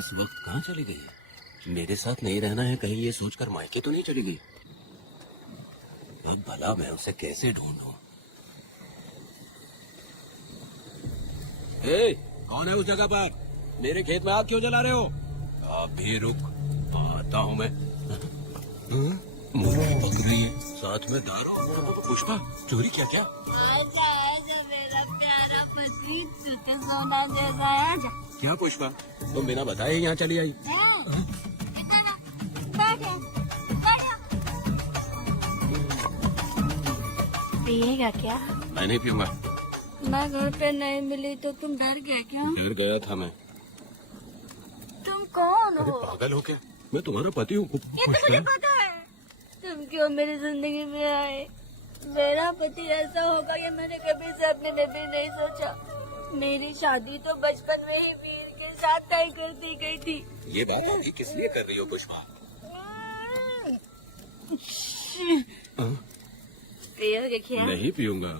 इस वक्त कहाँ चली गई? मेरे साथ नहीं रहना है कहीं ये सोचकर मायके तो नहीं चली गई? अब भला मैं उसे कैसे ढूंढूं? ए, कौन है उस जगह पर? मेरे खेत में आग क्यों जला रहे हो? आप भी रुक, आता हूँ मैं। मुर्गी पक रही है, साथ में दारू। पुष्पा, चोरी क्या क्या? आजा आजा मेरा प्यारा पति, तुझे सोना जैसा आजा। क्या पुष्पा, तुम बिना बताए यहाँ चली आई? पिएगा क्या? मैं नहीं पीऊंगा। मैं घर पे नहीं मिली तो तुम डर गए क्या? डर गया था मैं। तुम कौन अरे हो? पागल हो क्या? मैं तुम्हारा पति हूँ। ये तो मुझे पता है। तुम क्यों मेरी जिंदगी में आए? मेरा पति ऐसा होगा ये मैंने कभी सपने में भी नहीं सोचा। मेरी शादी तो बचपन में ही वीर के साथ तय कर दी गई थी। ये बात अभी किस लिए कर रही हो पुष्पा? पियोगे क्या? नहीं पीऊंगा।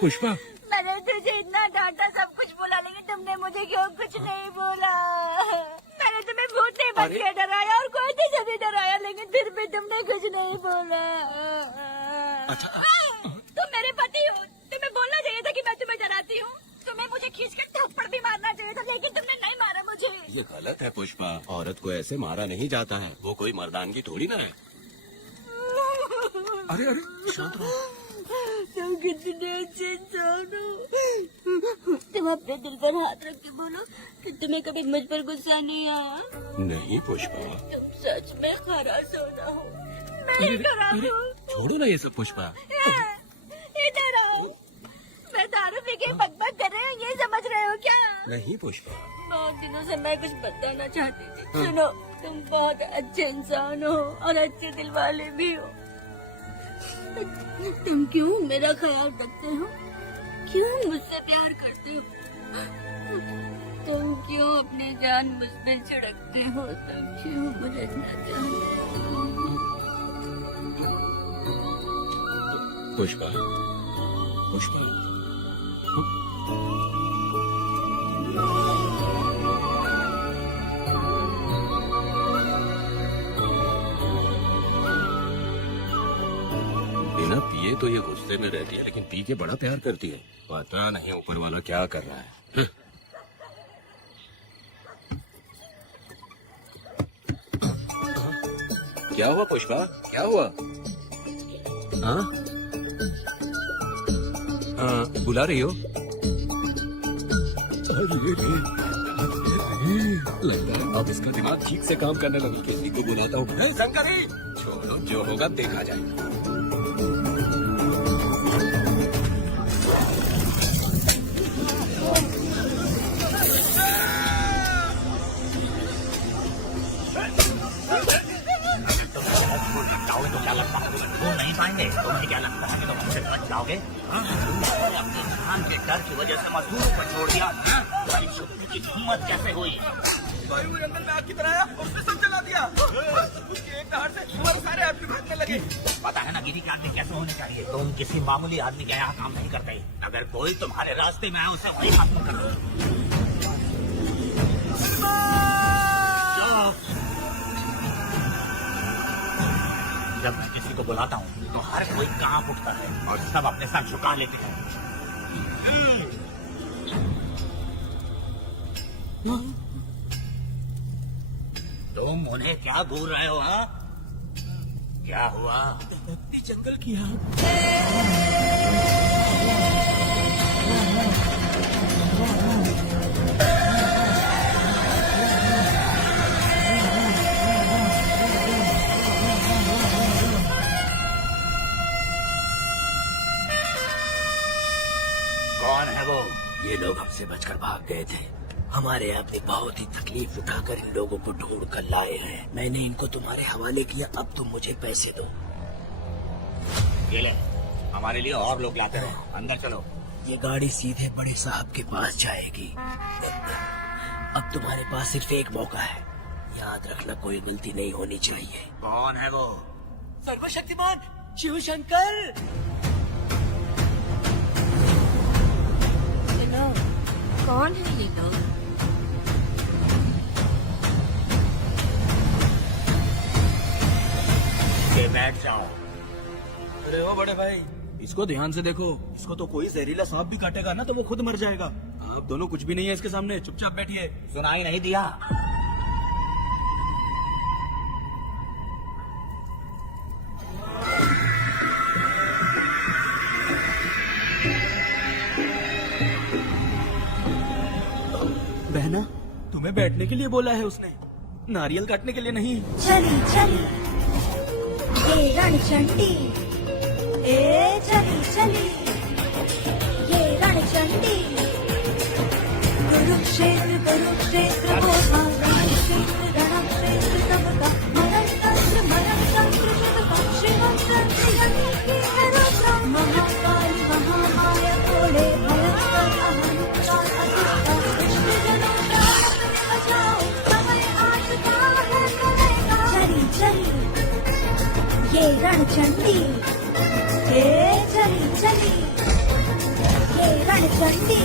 पुष्पा, मैंने तुझे इतना डांटा, सब कुछ बोला, लेकिन तुमने मुझे क्यों कुछ नहीं बोला? मैंने तुम्हें भूत नहीं बन के डराया और कोई से भी डराया, लेकिन फिर भी तुमने कुछ नहीं बोला। अच्छा, तुम मेरे पति हो, तुम्हें बोलना चाहिए था कि मैं तुम्हें डराती हूँ। तुम्हें मुझे खींच कर थप्पड़ भी मारना चाहिए था, लेकिन तुमने नहीं मारा मुझे। ये गलत है पुष्पा। औरत को ऐसे मारा नहीं जाता है, वो कोई मर्दानगी थोड़ी ना है। अरे अरे शांत रहो। तुम कितने अच्छे इंसान हो। तुम अपने दिल पर हाथ रख के बोलो कि तुम्हें कभी मुझ पर गुस्सा नहीं आया। नहीं पुष्पा। तुम सच में खरा सोना हो। मैं ही खराब हूँ। छोड़ो ना ये सब पुष्पा। इधर आओ। मैं दारू पी के बकबक कर रहे हो, ये समझ रहे हो क्या? नहीं पुष्पा। बहुत दिनों से मैं कुछ बताना चाहती थी। सुनो, तुम बहुत अच्छे इंसान हो और अच्छे दिल वाले भी हो। तुम क्यों मेरा ख्याल रखते हो? क्यों मुझसे प्यार करते हो? तुम क्यों अपनी जान मुझ पे छिड़कते हो? तुम क्यों मुझे इतना चाहते हो? पुष्पा, पुष्पा, बिना पिए तो ये गुस्से में रहती है, लेकिन पी के बड़ा प्यार करती है। पता नहीं ऊपर वाला क्या कर रहा है। क्या हुआ पुष्पा, क्या हुआ? हाँ हाँ, बुला रही हो? लगता है अब इसका दिमाग ठीक से काम करने लगा। किसी को बुलाता हूँ। शंकरी, छोड़ो, जो होगा देखा जाएगा। बच जाओगे? हाँ? तुमने अपनी जान के डर की वजह से मजदूरों को छोड़ दिया। हाँ? तुम्हारी शक्ति की हिम्मत कैसे हुई? भाई वो जंगल में आग की तरह आया, उसने सब जला दिया। उसके एक दहाड़ से हमारे सारे आदमी भागने लगे। पता है ना गिरी के आदमी कैसे होने चाहिए? तुम किसी मामूली आदमी के यहाँ काम नहीं करते। अगर कोई तुम्हारे रास्ते में आए उसे वही खत्म कर दो। जब मैं किसी को बुलाता हूँ तो हर कोई कांप उठता है और सब अपने सर झुका लेते हैं। तुम उन्हें क्या घूर रहे हो? हाँ, क्या हुआ? जंगल की आग। कौन है वो? ये लोग हमसे बचकर भाग गए थे। हमारे अपनी बहुत ही तकलीफ उठाकर इन लोगों को ढूंढ कर लाए हैं। मैंने इनको तुम्हारे हवाले किया, अब तुम मुझे पैसे दो। ये ले, हमारे लिए और लोग लाते रहो। अंदर चलो। ये गाड़ी सीधे बड़े साहब के पास जाएगी। अब तुम्हारे पास सिर्फ एक मौका है, याद रखना कोई गलती नहीं होनी चाहिए। कौन है वो? सर्वशक्तिमान शिव शंकर। कौन है ये लोग? बैठ जाओ। अरे वो बड़े भाई, इसको ध्यान से देखो। इसको तो कोई जहरीला सांप भी काटेगा ना तो वो खुद मर जाएगा। आप दोनों कुछ भी नहीं है इसके सामने, चुपचाप बैठिए। सुनाई नहीं दिया? बहना, तुम्हें बैठने के लिए बोला है उसने, नारियल काटने के लिए नहीं। चली चली ये रणचंडी, ए चली चली ये रणचंडी। कुरुक्षेत्र कुरुक्षेत्र वो था, रणक्षेत्र रणक्षेत्र सबका। मरणतंत्र मरणतंत्र शिवका, शिवतंत्र यज्ञ है रुद्र। महाकाली महामाया कोड़े भयंकर अहंकार अधिष्ठा। दुष्टजनों का अपने बचाओ, समय आज का है करेगा। चली चली ये रणचंडी, ए चली चली ये रणचंडी।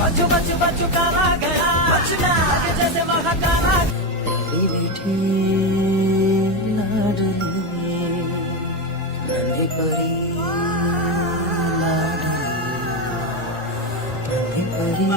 बच्चों बच्चों बच्चों काला गया, बचना आगे जैसे महाकाला। मीठी लाडली नन्ही परी, लाडली नन्ही परी।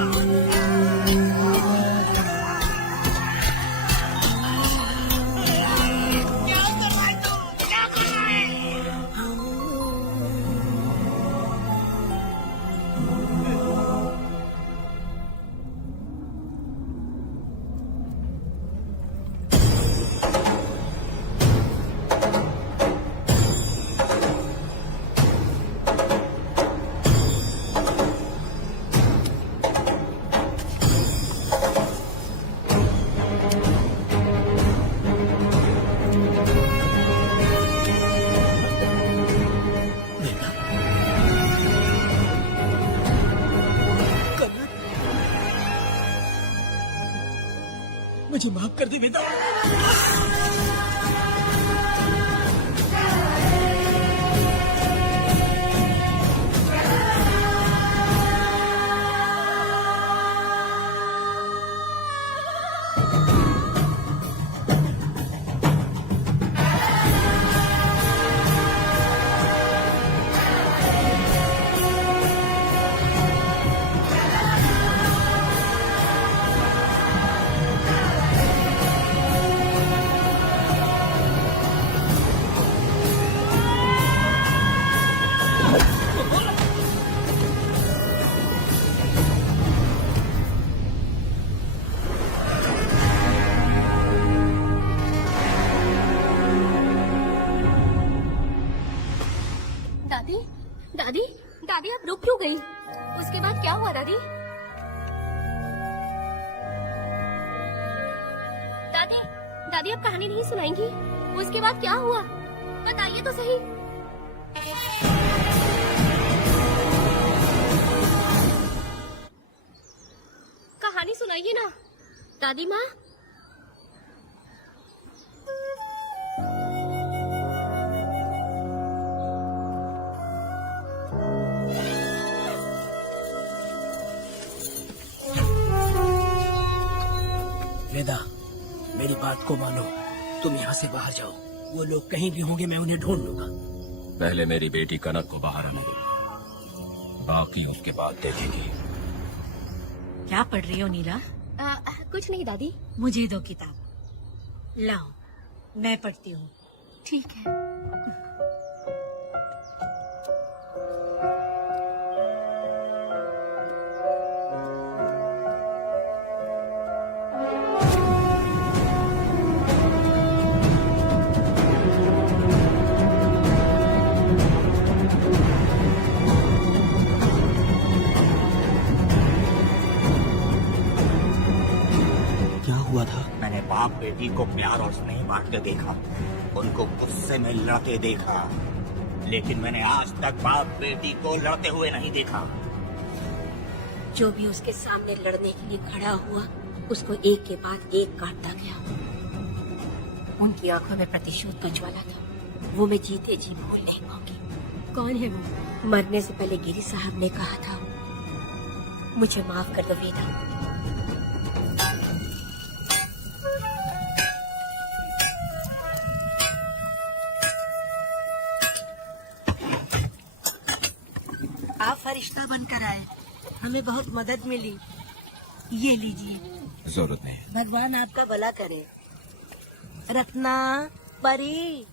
मुझे माफ कर दे बेटा। दादी दादी दादी आप रुक क्यों गई? उसके बाद क्या हुआ दादी? दादी दादी आप कहानी नहीं सुनाएंगी? उसके बाद क्या हुआ बताइए तो सही। कहानी सुनाइए ना दादी माँ। वेदा, मेरी बात को मानो, तुम यहाँ से बाहर जाओ। वो लोग कहीं भी होंगे, मैं उन्हें ढूंढ लूंगा। पहले मेरी बेटी कनक को बाहर आने दो, बाकी उसके बाद देखेंगे। क्या पढ़ रही हो नीला? कुछ नहीं दादी। मुझे दो किताब। लाओ, मैं पढ़ती हूँ। ठीक है। क्या हुआ था? मैंने बाप बेटी को प्यार और स्नेह बांटते देखा, उनको गुस्से में लड़ते देखा, लेकिन मैंने आज तक बाप बेटी को लड़ते हुए नहीं देखा। जो भी उसके सामने लड़ने के लिए खड़ा हुआ, उसको एक के बाद एक काटता गया। उनकी आंखों में प्रतिशोध का ज्वाला था, वो मैं जीते जी भूल नहीं पाऊंगी। कौन है वो? मरने से पहले गिरी साहब ने कहा था, मुझे माफ कर दो वेदा। आप फरिश्ता बनकर आए, हमें बहुत मदद मिली। ये लीजिए। जरूरत नहीं। भगवान आपका भला करे। रत्ना, परी।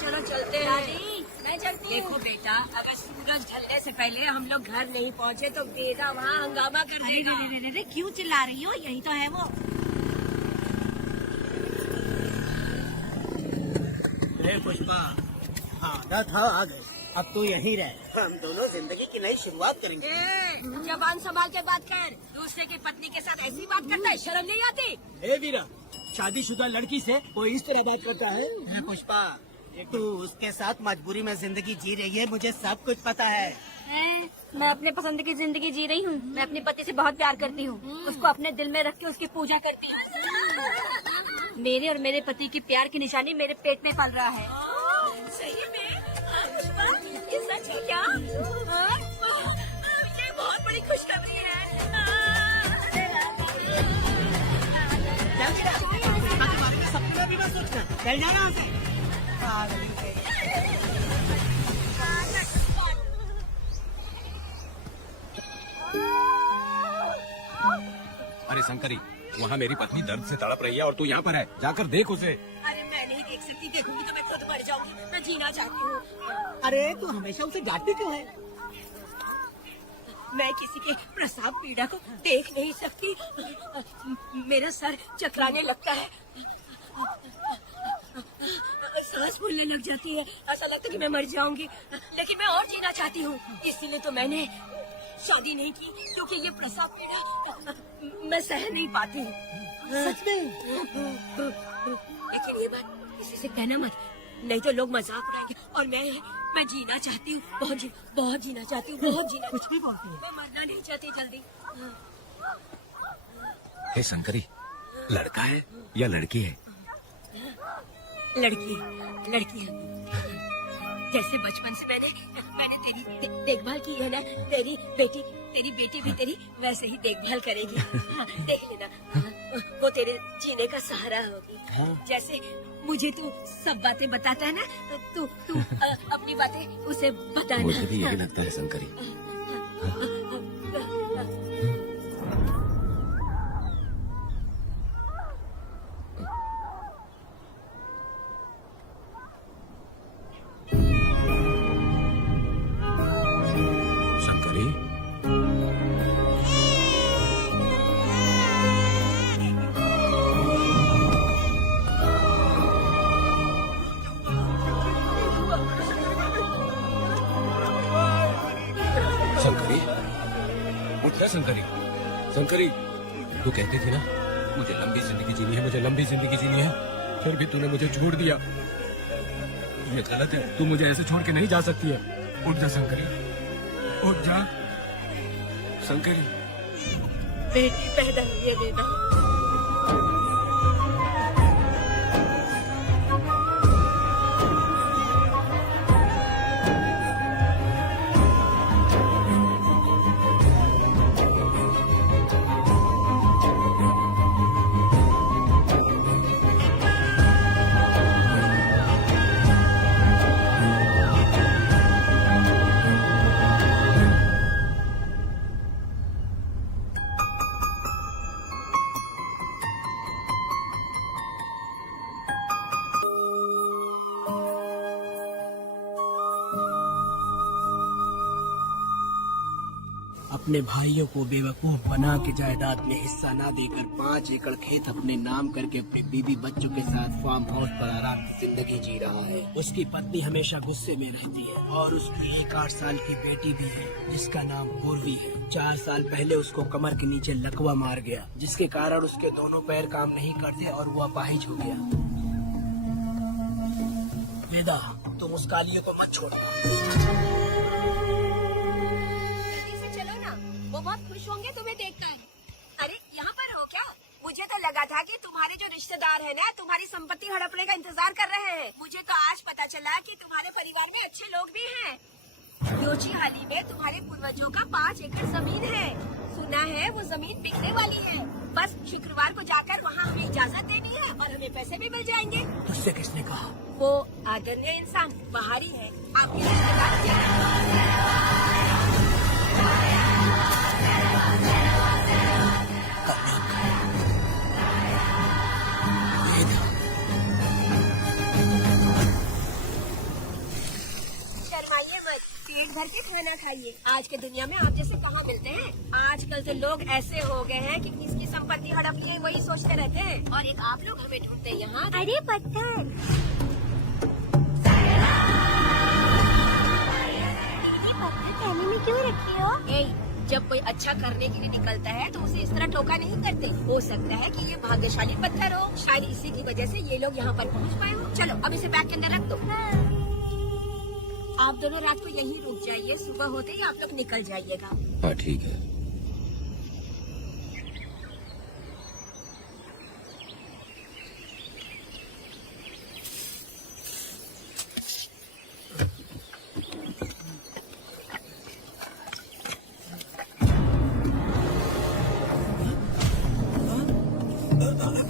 चलो चलते हैं। दादी मैं चलती हूँ। देखो बेटा, अगर सूरज ढलने से पहले हम लोग घर नहीं पहुँचे तो बेटा वहाँ हंगामा कर देगा। अरे क्यों चिल्ला रही हो? यही तो है वो। पुष्पा, हाँ रथ आ गए। अब तो यहीं रहे। हम दोनों जिंदगी की नई शुरुआत करेंगे। जबान संभाल के बात कर। दूसरे की पत्नी के साथ ऐसी बात करता है, शर्म नहीं आती? ए वीरा, शादीशुदा लड़की से कोई इस तरह बात करता है? पुष्पा, तू उसके साथ मजबूरी में जिंदगी जी रही है, मुझे सब कुछ पता है। मैं अपने पसंद की जिंदगी जी रही हूँ। मैं अपने पति से बहुत प्यार करती हूँ। उसको अपने दिल में रख के उसकी पूजा करती हूँ। मेरे और मेरे पति की प्यार की निशानी मेरे पेट में पल रहा है। सही में? पुष्पा, ये सच है क्या? ये बहुत बड़ी खुशखबरी है। सपना भी मत सोचना, चल जाना यहाँ से। अरे शंकरी, वहाँ मेरी पत्नी दर्द से तड़प रही है और तू यहाँ पर है। जाकर देख उसे। अरे मैं नहीं देखूंगी तो मैं खुद मर जाऊंगी। मैं जीना चाहती हूँ। अरे तू हमेशा उसे डांटती क्यों है? मैं किसी के प्रसाव पीड़ा को देख नहीं सकती। मेरा सर चकराने लगता है, सांस फूलने लग जाती है, ऐसा लगता है कि मैं मर जाऊंगी। लेकिन मैं और जीना चाहती हूँ, इसीलिए तो मैंने शादी नहीं की, क्योंकि ये प्रसाव पीड़ा मैं सह नहीं पाती हूँ। सच में? लेकिन ये बात किसी से कहना मत, नहीं तो लोग मजाक उड़ाएंगे। और मैं जीना चाहती हूँ, बहुत जीना चाहती हूँ, बहुत जीना। कुछ भी बोलती है। मैं मरना नहीं चाहती जल्दी। हे शंकरी, लड़का है या लड़की है? लड़की है। जैसे बचपन से मैंने तेरी देखभाल की है ना, तेरी बेटी भी तेरी वैसे ही देखभाल करेगी। देख लेना, वो तेरे जीने का सहारा होगी। जैसे मुझे तू सब बातें बताता है ना, तू अपनी बातें उसे बताना। मुझे भी यही लगता है शंकरी। शंकरी, शंकरी, उठ जा शंकरी। शंकरी, तू कहती थी ना मुझे लंबी जिंदगी जीनी है, मुझे लंबी जिंदगी जीनी है, फिर भी तूने मुझे छोड़ दिया। ये गलत है, तू मुझे ऐसे छोड़ के नहीं जा सकती है। उठ जा शंकरी, उठ जा शंकरी। बेटी पैदा हुई है देना। अपने भाइयों को बेवकूफ बना के जायदाद में हिस्सा ना देकर 5 एकड़ खेत अपने नाम करके अपनी बीवी बच्चों के साथ फार्म हाउस पर आराम की जिंदगी जी रहा है। उसकी पत्नी हमेशा गुस्से में रहती है और उसकी एक 8 साल की बेटी भी है जिसका नाम पूर्वी है। 4 साल पहले उसको कमर के नीचे लकवा मार गया, जिसके कारण उसके दोनों पैर काम नहीं करते और वो अपाहिज हो गया। वेदा, तुम उस कालिए को मत छोड़ना। वो बहुत खुश होंगे तुम्हें देखकर। अरे यहाँ पर हो क्या? मुझे तो लगा था कि तुम्हारे जो रिश्तेदार हैं ना, तुम्हारी संपत्ति हड़पने का इंतजार कर रहे हैं। मुझे तो आज पता चला कि तुम्हारे परिवार में अच्छे लोग भी हैं। योचीहाली में तुम्हारे पूर्वजों का 5 एकड़ जमीन है। सुना है वो जमीन बिकने वाली है। बस शुक्रवार को जाकर वहाँ हमें इजाजत देनी है और हमें पैसे भी मिल जाएंगे। तुझसे किसने कहा? वो आदरणीय इंसान बाहरी है, आपके रिश्तेदार। पेट भर के खाना खाइए। आज के दुनिया में आप जैसे कहाँ मिलते हैं? आजकल तो लोग ऐसे हो गए हैं कि किसकी संपत्ति हड़प लिए वही सोचते रहते हैं। और एक आप लोग हमें ढूंढते हैं यहाँ। अरे पत्थर, पत्थर कहने में क्यों रखी हो? जब कोई अच्छा करने के लिए निकलता है तो उसे इस तरह टोका नहीं करते। हो सकता है कि ये भाग्यशाली पत्थर हो, शायद इसी की वजह से ये लोग यहाँ पर पहुँच पाए हो। चलो अब इसे बैग के अंदर रख दो। आप दोनों रात को यहीं रुक जाइए, सुबह होते ही आप लोग निकल जाइएगा। हाँ ठीक है।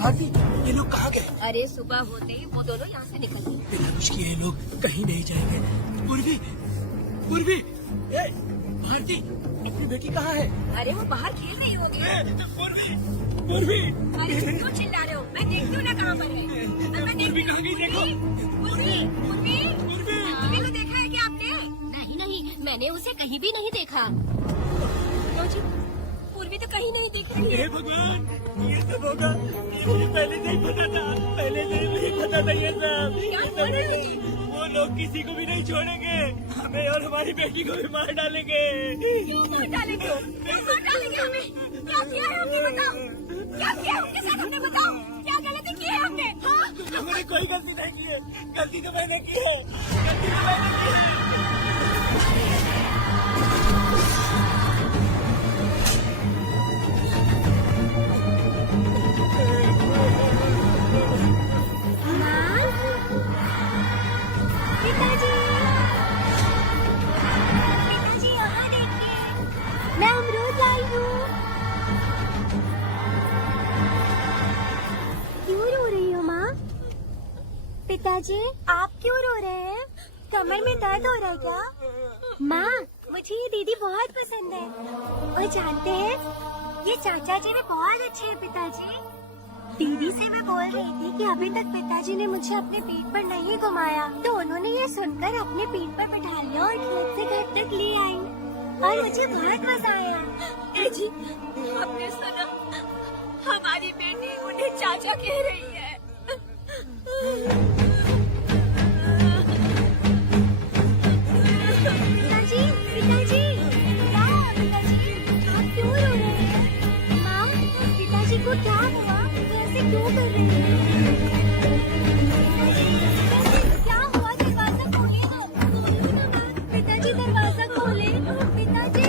भारती, ये लोग कहाँ गए? अरे सुबह होते ही वो दोनों यहाँ से निकल गए। बिना मुश्किल ये लोग कहीं नहीं जाएंगे। पूर्वी, पूर्वी, भारती, अपनी बेटी कहाँ है? अरे वो बाहर खेल रही होगी। पूर्वी, पूर्वी, अरे क्यों चिल्ला रहे हो? मैं देखती हूँ ना कहाँ पर है। मैं देखती कहाँ गई देखो। उर्वी, उर्वी, उर्वी को देखा है क्या आपने? नहीं नहीं, मैंने उसे कहीं भी नहीं देखा। लो जी, उर्वी तो कहीं नहीं दिख रही है। हे भगवान, ये सब होगा, मुझे पहले से ही पता था, पहले से ही मुझे पता था ये सब। क्या बोल रहे हो जी? वो लोग किसी को भी नहीं छोड़ेंगे, हमें और हमारी बेटी को भी मार डालेंगे। क्यों मार डालेंगे? क्यों मार डालेंगे हमें? क्या किया है हमने बताओ? क्या किया है उनके साथ हमने बताओ? क्या गलती की है हमने? हाँ? हमने कोई गलती नहीं की है, गलती तो मैंने की है, गलती तो मैंने की है। पिताजी, पिताजी यहाँ देखिए, मैं अमरूद लाई हूँ। क्यों रो रही हो माँ? पिताजी, आप क्यों रो रहे हैं? कमर में दर्द हो रहा है क्या? माँ, मुझे ये दीदी बहुत पसंद है। और जानते हैं, ये चाचा जी भी बहुत अच्छे हैं पिताजी। दीदी से मैं बोल रही थी कि अभी तक पिताजी ने मुझे अपने पीठ पर नहीं घुमाया, तो उन्होंने ये सुनकर अपने पीठ पर बैठा लिया और ट्रक से घर तक ले आई और मुझे बहुत मजा आया। जी, आपने सुना? हमारी बेटी उन्हें चाचा कह रही है। पिताजी, पिताजी, क्या हुआ पिताजी? आप क्यों रो रहे हैं? माँ, पिताजी को क्या हुआ? ऐसे क्यों कर रहे हैं? पिताजी, क्या हुआ? दरवाजा खोलिए ना, खोलिए ना माँ। पिताजी दरवाजा खोले, पिताजी,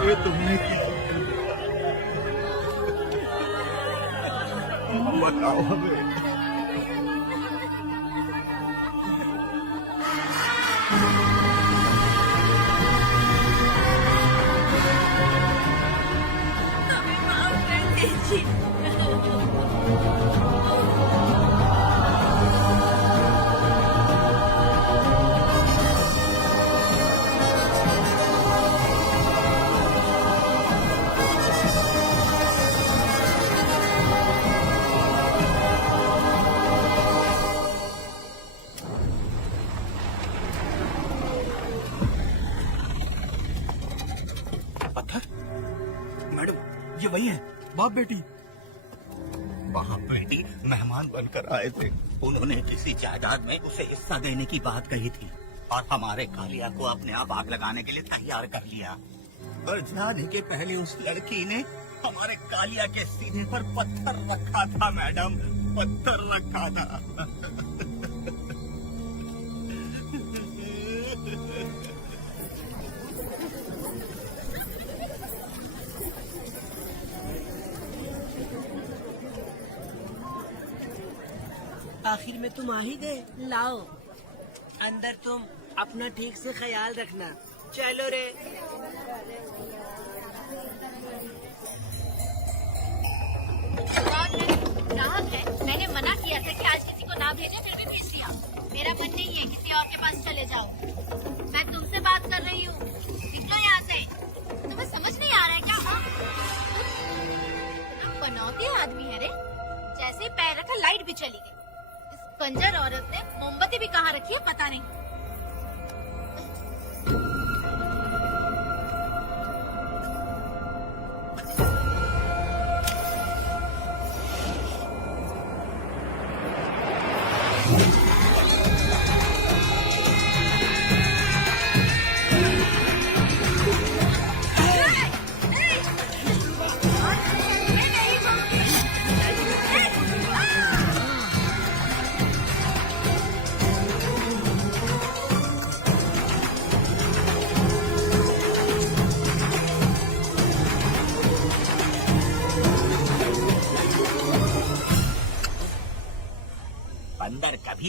ये तुमने बताओ हमें। हमें माफ कर दीजिए। पत्थर? मैडम, ये वही है, बाप बेटी। बाप बेटी मेहमान बनकर आए थे। उन्होंने किसी जायदाद में उसे हिस्सा देने की बात कही थी और हमारे कालिया को अपने आप आग लगाने के लिए तैयार कर लिया। और जाने के पहले उस लड़की ने हमारे कालिया के सीने पर पत्थर रखा था मैडम, पत्थर रखा था। आखिर में तुम आ ही गए। लाओ, अंदर तुम अपना ठीक से ख्याल रखना। चलो रे। ग्राहक है, मैंने मना किया था कि आज किसी को ना भेजे, फिर भी भेज दिया। मेरा मन नहीं है, किसी और के पास चले जाओ। मैं तुमसे बात कर रही हूँ, निकलो यहाँ से। तुम्हें समझ नहीं आ रहा है क्या? आप बनौती आदमी है रे, जैसे ही पैर रखा लाइट भी चली गई। इस कंजर औरत ने मोमबत्ती भी कहाँ रखी है पता नहीं।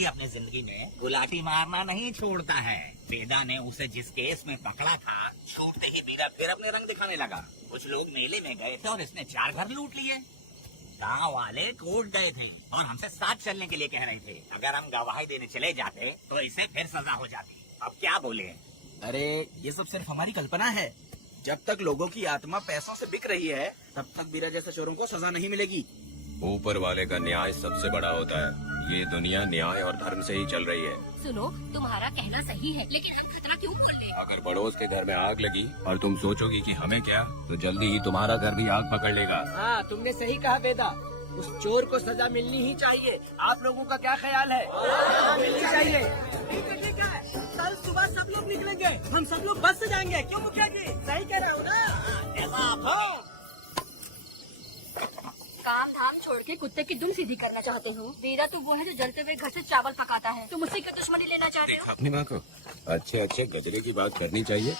कभी अपनी जिंदगी में गुलाटी मारना नहीं छोड़ता है। वेदा ने उसे जिस केस में पकड़ा था, छूटते ही वीरा फिर अपने रंग दिखाने लगा। कुछ लोग मेले में गए थे और इसने 4 घर लूट लिए। गांव वाले कोर्ट गए थे और हमसे साथ चलने के लिए कह रहे थे। अगर हम गवाही देने चले जाते तो इसे फिर सजा हो जाती। अब क्या बोले? अरे ये सब सिर्फ हमारी कल्पना है। जब तक लोगों की आत्मा पैसों से बिक रही है, तब तक वीरा जैसे चोरों को सजा नहीं मिलेगी। ऊपर वाले का न्याय सबसे बड़ा होता है। ये दुनिया न्याय और धर्म से ही चल रही है। सुनो, तुम्हारा कहना सही है, लेकिन हम खतरा क्यों खोल ले? अगर पड़ोस के घर में आग लगी और तुम सोचोगी कि हमें क्या, तो जल्दी ही तुम्हारा घर भी आग पकड़ लेगा। हाँ, तुमने सही कहा वेदा। उस चोर को सजा मिलनी ही चाहिए। आप लोगों का क्या ख्याल है? सजा मिलनी चाहिए। ठीक है। कल सुबह सब लोग निकलेंगे। हम सब लोग बस से जाएंगे। क्यों मुखिया जी? सही कह रहा हूँ ना? काम धाम छोड़ के कुत्ते की दुम सीधी करना चाहते हो। वीरा तो वो है जो जलते हुए घर से चावल पकाता है। तुम उसी की दुश्मनी लेना चाहते हो। अपनी माँ को अच्छे गजरे की बात करनी चाहिए।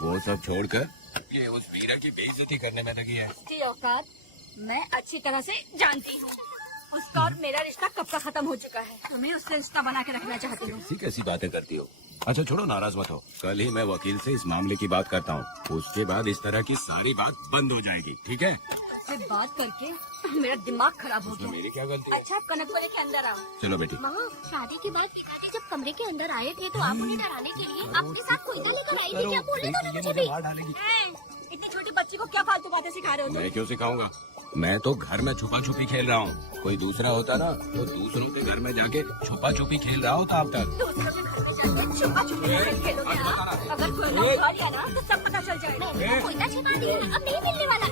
वो सब छोड़कर ये उस वीरा की बेइज्जती करने में लगी है। उसकी औकात मैं अच्छी तरह से जानती हूँ। उसका और मेरा रिश्ता कब का खत्म हो चुका है। तुम्हें उससे रिश्ता बना के रखना चाहती हूँ। ऐसी कैसी बातें करती हो? अच्छा छोड़ो, नाराज मत हो। कल ही मैं वकील से इस मामले की बात करता हूँ। उसके बाद इस तरह की सारी बात बंद हो जाएगी, ठीक है? उससे बात करके मेरा दिमाग खराब हो गया। मेरी क्या गलती है? अच्छा, कनक को लेके अंदर आओ। चलो बेटी। माँ, शादी के बाद पिताजी जब कमरे के अंदर आए थे तो आप उन्हें डराने के लिए अपने साथ कोयता लेकर आई थी। क्या बोले दोनों मुझे भी? इतनी छोटी बच्ची को क्या फालतू बातें सिखा रहे हो तुम? मैं क्यों सिखाऊंगा? मैं तो घर में छुपा छुपी खेल रहा हूँ। कोई दूसरा होता ना तो दूसरों के घर में जाके छुपा छुपी खेल रहा होता अब तक। दूसरों के घर में जाके छुपा छुपी खेलोगे आप? अगर कोयला उठा लिया ना तो सब पता चल जाएगा। मैंने तो कोयला छिपा दिया, अब नहीं मिलने वाला।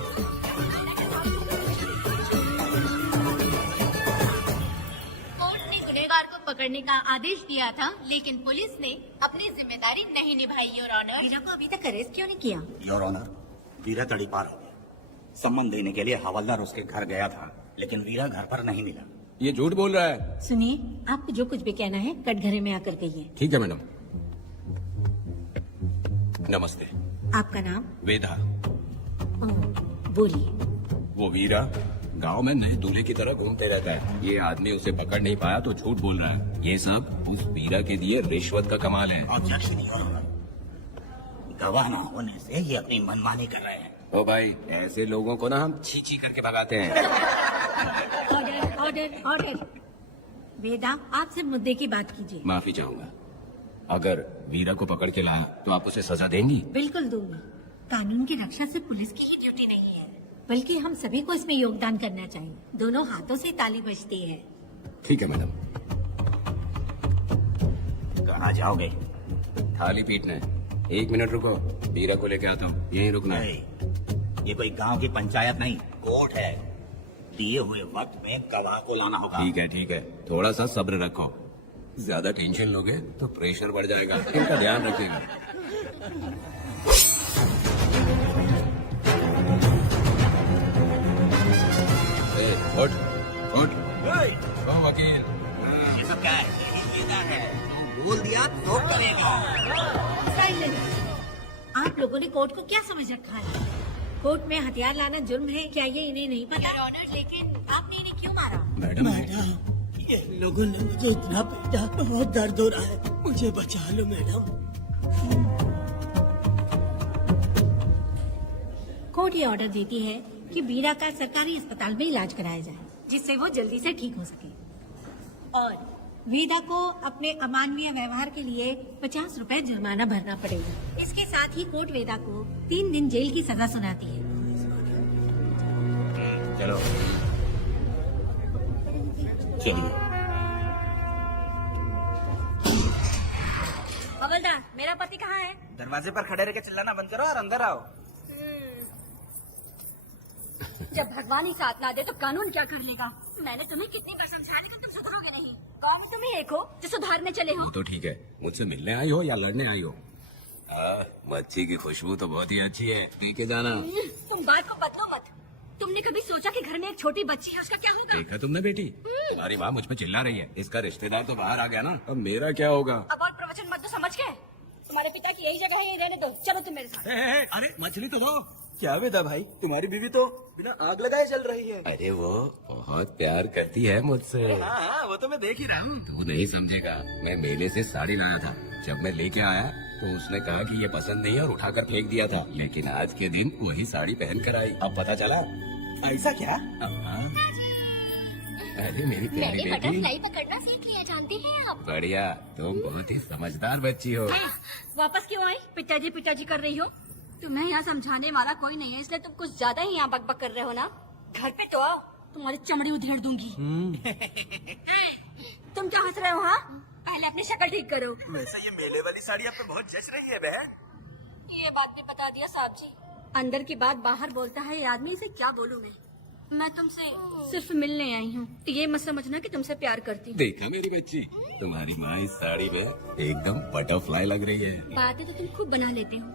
कोर्ट ने गुनहगार को पकड़ने का आदेश दिया था, लेकिन पुलिस ने अपनी जिम्मेदारी नहीं निभाई। योर ऑनर, वीरा को अभी तक अरेस्ट क्यों नहीं किया? योर ऑनर, वीरा तड़ीपार हो गया। सम्मान देने के लिए हवलदार उसके घर गया था, लेकिन वीरा घर पर नहीं मिला। ये झूठ बोल रहा है। सुनिए, आपको जो कुछ भी कहना है कटघरे में आकर कहिए। ठीक है मैडम। नमस्ते। आपका नाम? वेदा। बोलिए। वो वीरा गांव में नए दूल्हे की तरह घूमते रहता है। ये आदमी उसे पकड़ नहीं पाया तो झूठ बोल रहा है। ये सब उस वीरा के दिए रिश्वत का कमाल है। ऑब्जेक्शन योर ऑनर, गवाह न होने से ये अपनी मनमानी कर रहे हैं। ओ भाई, ऐसे लोगों को ना हम छी करके भगाते हैं। ऑर्डर। वेदा, आप सिर्फ मुद्दे की बात कीजिए। माफी चाहूंगा। अगर वीरा को पकड़ के लाया तो आप उसे सजा देंगी? बिल्कुल दूंगी। कानून की रक्षा सिर्फ पुलिस की ही ड्यूटी नहीं है, बल्कि हम सभी को इसमें योगदान करना चाहिए। दोनों हाथों से ताली बजती है। ठीक है मैडम। कहाँ जाओगे? थाली पीटना है। 1 मिनट रुको, वीरा को लेके आता हूँ। यहीं रुकना है। ये कोई गांव की पंचायत नहीं, कोर्ट है। दिए हुए वक्त में गवाह को लाना होगा। ठीक है। थोड़ा सा सब्र रखो। ज्यादा टेंशन लोगे तो प्रेशर बढ़ जाएगा। इनका ध्यान रखिएगा। उठ। ओ वकील। ये सब क्या है? बोल दिया तो करेगा। आप लोगों ने कोर्ट को क्या समझ रखा है? कोर्ट में हथियार लाना जुर्म है, क्या ये इन्हें नहीं पता? योर ऑनर, लेकिन आपने इन्हें क्यों मारा? मैडम, ये लोगों ने मुझे इतना पीटा, बहुत दर्द हो रहा है। मुझे बचा लो मैडम। कोर्ट ये ऑर्डर देती है कि वीरा का सरकारी अस्पताल में इलाज कराया जाए, जिससे वो जल्दी से ठीक हो सके। और वीरा को अपने अमानवीय व्यवहार के लिए 50 रुपए जुर्माना भरना पड़ेगा। इसके साथ ही कोर्ट वेदा को 3 दिन जेल की सजा सुनाती है। चलो चलिए। हवलदार, मेरा पति कहाँ है? दरवाजे पर खड़े रह के चिल्लाना बंद करो और अंदर आओ। जब भगवान ही साथ ना दे तो कानून क्या कर लेगा? मैंने तुम्हें कितनी बार समझा, लेकिन तुम सुधरोगे नहीं। गाँव में तुम ही एक हो जो सुधारने चले हो। तो ठीक है, मुझसे मिलने आई हो या लड़ने आई हो? मच्छी की खुशबू तो बहुत ही अच्छी है, पी के जाना। तुम बात को बदलो मत। तुमने कभी सोचा कि घर में एक छोटी बच्ची है, उसका क्या होगा? देखा तुमने बेटी, तुम्हारी माँ मुझ पे चिल्ला रही है। इसका रिश्तेदार तो बाहर आ गया ना, अब मेरा क्या होगा? अब और प्रवचन मत दो, समझ के। तुम्हारे पिता की यही जगह है, यही रहने दो। चलो तुम मेरे साथ। अरे मछली तो दो। क्या वेदा भाई, तुम्हारी बीवी तो बिना आग लगाए चल रही है। अरे वो बहुत प्यार करती है मुझसे। हाँ हाँ, वो तो मैं देख ही रहा हूँ। तू नहीं समझेगा, मैं मेले से साड़ी लाया था। जब मैं लेके आया तो उसने कहा कि ये पसंद नहीं है और उठाकर फेंक दिया था, लेकिन आज के दिन वही साड़ी पहन कर आई। अब पता चला। ऐसा क्या? हाँ। अरे मेरी प्यारी मैंने बेटी, बटरफ्लाई पकड़ना सीख लिया, जानती हैं आप? बढ़िया, तुम बहुत ही समझदार बच्ची हो। वापस क्यों आई? पिताजी कर रही हो? तुम्हें यहाँ समझाने वाला कोई नहीं है, इसलिए तुम कुछ ज्यादा ही यहाँ बकबक कर रहे हो ना। घर पे तो आओ, तुम्हारी चमड़ी उधेड़ दूंगी। तुम क्या हंस रहे हो? हाँ, पहले अपनी शक्ल ठीक करो। वैसे ये मेले वाली साड़ी आप पे बहुत जच रही है बहन। ये बात भी बता दिया साहब जी। अंदर की बात बाहर बोलता है ये आदमी, इसे क्या बोलूं मैं तुमसे सिर्फ मिलने आई हूँ, ये मत समझना कि तुमसे प्यार करती हूँ। देखा मेरी बच्ची, तुम्हारी माँ इस साड़ी में एकदम बटरफ्लाई लग रही है। बातें तो तुम खूब बना लेते हो।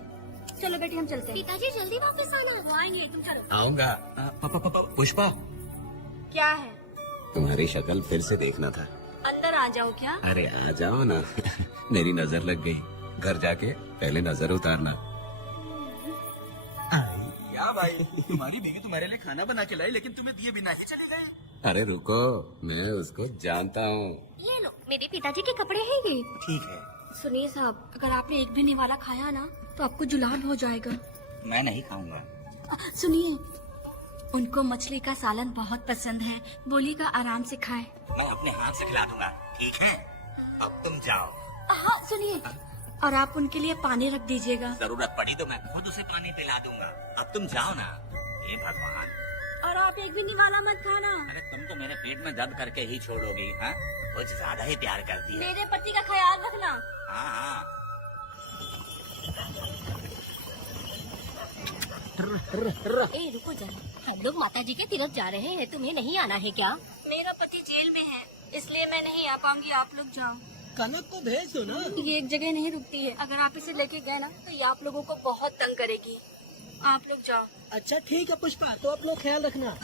चलो बेटी हम चलते हैं। पिताजी जल्दी वापस आना। वो आएंगे, तुम चलो। आऊंगा। पुष्पा, क्या है? तुम्हारी शक्ल फिर से देखना था। अंदर आ जाओ क्या? अरे आ जाओ ना। मेरी नजर लग गई, घर जाके पहले नजर उतारना। क्या भाई, तुम्हारी बीवी तुम्हारे लिए खाना बना के लाई, लेकिन तुम्हें दिए बिना ही चली गई। अरे रुको, मैं उसको जानता हूँ। ये लो, मेरे पिताजी के कपड़े हैं ये। ठीक है। सुनिए साहब, अगर आपने एक भी निवाला खाया ना तो आपको जुलाब हो जाएगा। मैं नहीं खाऊंगा। सुनिए, उनको मछली का सालन बहुत पसंद है, बोलिएगा आराम से खाए। मैं अपने हाथ से खिला दूंगा, ठीक है? अब तुम जाओ। हाँ सुनिए, और आप उनके लिए पानी रख दीजिएगा। जरूरत पड़ी तो मैं खुद उसे पानी पिला दूंगा। अब तुम जाओ ना। हे भगवान। और आप एक भी निवाला मत खाना। अरे तुम तो मेरे पेट में दर्द करके ही छोड़ोगी। हाँ, कुछ ज्यादा ही प्यार करती है। मेरे पति का ख्याल रखना। हाँ हाँ। ए रुको जरा, हम लोग माता जी के तीर्थ जा रहे हैं, तुम्हें नहीं आना है क्या? मेरा पति जेल में है, इसलिए मैं नहीं आ पाऊंगी, आप लोग जाओ। कनक को भेज दो ना। ये एक जगह नहीं रुकती है, अगर आप इसे लेके गए ना तो ये आप लोगों को बहुत तंग करेगी। आप लोग जाओ। अच्छा ठीक है पुष्पा, तो आप लोग ख्याल रखना।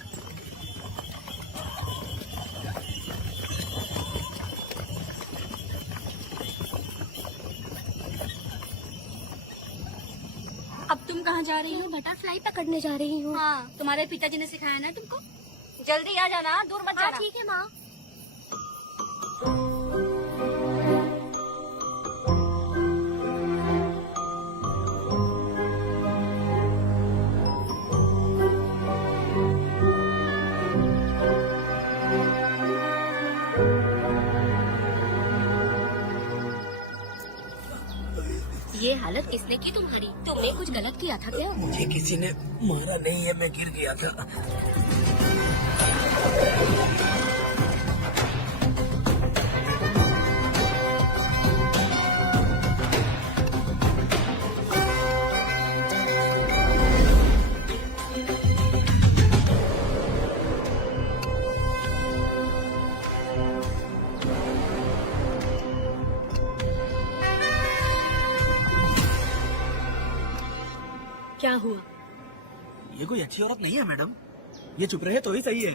अब तुम कहाँ जा रही हो? बटरफ्लाई पकड़ने जा रही हूँ। हाँ, तुम्हारे पिताजी ने सिखाया ना तुमको। जल्दी आ जाना, दूर मत जाना। ठीक है माँ। ये हालत किसने की तुम्हारी? तुमने कुछ गलत किया था क्या? मुझे किसी ने मारा नहीं है, मैं गिर गया था। क्या हुआ? ये कोई अच्छी औरत नहीं है मैडम, ये चुप रहे तो ही सही है।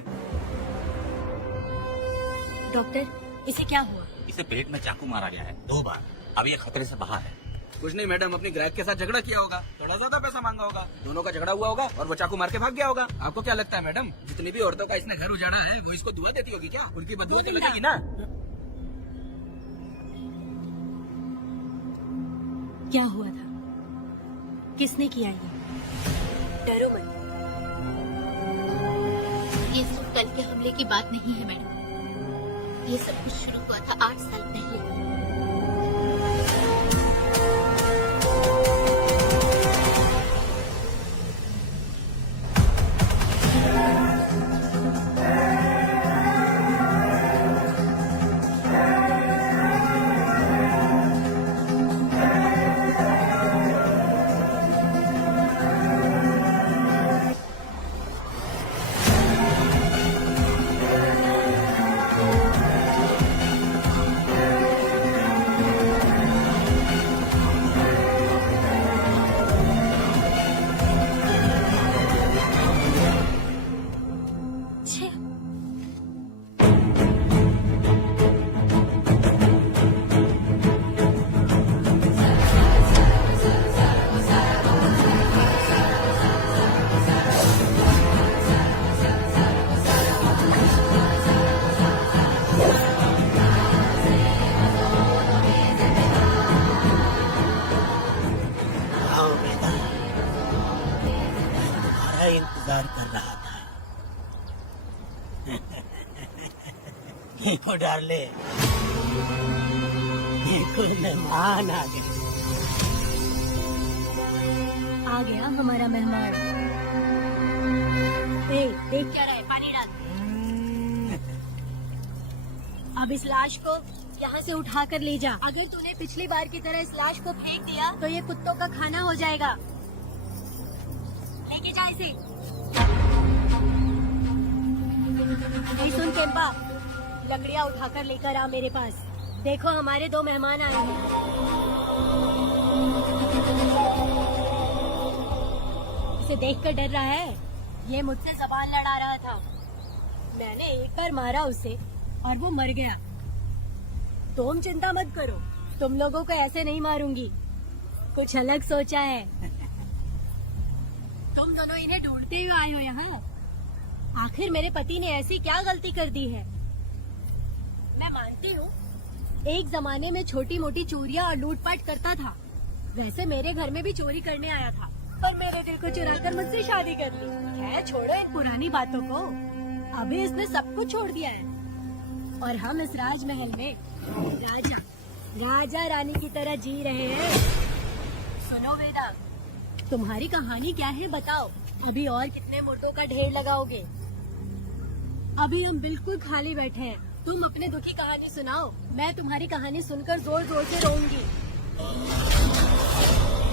डॉक्टर, इसे क्या हुआ? इसे पेट में चाकू मारा गया है 2 बार। अब ये खतरे से बाहर है। कुछ नहीं मैडम, अपने ग्राहक के साथ झगड़ा किया होगा, थोड़ा ज्यादा पैसा मांगा होगा, दोनों का झगड़ा हुआ होगा और वो चाकू मार के भाग गया होगा। आपको क्या लगता है मैडम, जितनी भी औरतों का इसने घर उजाड़ा है वो इसको दुआ देती होगी क्या? उनकी बदुआ तो लगेगी ना। क्या हुआ था? किसने किया ये? डरो मत। ये सब कल के हमले की बात नहीं है मैडम, ये सब कुछ शुरू हुआ था 8 साल पहले। इंतजार कर रहा था। देखो डार्ले, देखो मेहमान आ गए। आ गया हमारा मेहमान। देख क्या रहा है, पानी डाल। अब इस लाश को यहाँ से उठा कर ले जा। अगर तूने पिछली बार की तरह इस लाश को फेंक दिया तो ये कुत्तों का खाना हो जाएगा। लेके जा इसे। नहीं सुन केम्पा, लकड़ियाँ उठाकर लेकर आ मेरे पास। देखो हमारे 2 मेहमान आए हैं। इसे देखकर डर रहा है। ये मुझसे जबान लड़ा रहा था। मैंने एक बार मारा उसे और वो मर गया। तुम चिंता मत करो, तुम लोगों को ऐसे नहीं मारूंगी। कुछ अलग सोचा है। तुम दोनों इन्हें ढूंढते हुए आए हो यहाँ। आखिर मेरे पति ने ऐसी क्या गलती कर दी है? मैं मानती हूँ एक जमाने में छोटी मोटी चोरियाँ और लूटपाट करता था। वैसे मेरे घर में भी चोरी करने आया था और मेरे दिल को चुराकर मुझसे शादी कर ली। खैर छोड़ो इन पुरानी बातों को। अभी इसने सब कुछ छोड़ दिया है और हम इस राजमहल में राजा रानी की तरह जी रहे हैं। सुनो वेदा, तुम्हारी कहानी क्या है बताओ। अभी और कितने मुर्दों का ढेर लगाओगे? अभी हम बिल्कुल खाली बैठे हैं। तुम अपने दुखी कहानी सुनाओ। मैं तुम्हारी कहानी सुनकर जोर जोर से रोऊंगी।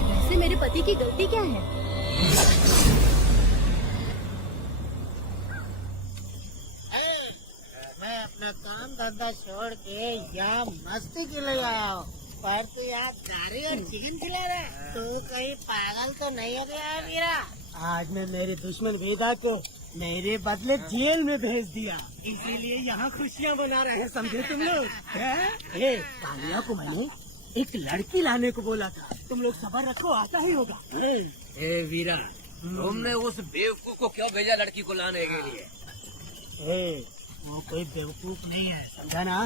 वैसे मेरे पति की गलती क्या है? मैं अपना काम धंधा छोड़ के यहाँ मस्ती के लिए आया हूँ, पर तू यहाँ गाड़ी और चिकन खिला रहा है। तू कहीं पागल तो नहीं हो गया है मेरा? आज मैं मेरे दुश्मन वेदा को मेरे बदले जेल में भेज दिया, इसीलिए यहाँ खुशियाँ मना रहे हैं, समझे तुम लोग? कालिया को मैंने एक लड़की लाने को बोला था, तुम लोग सब्र रखो, आता ही होगा। ए वीरा, तुमने उस बेवकूफ को क्यों भेजा लड़की को लाने के लिए? वो कोई बेवकूफ नहीं है, समझा ना?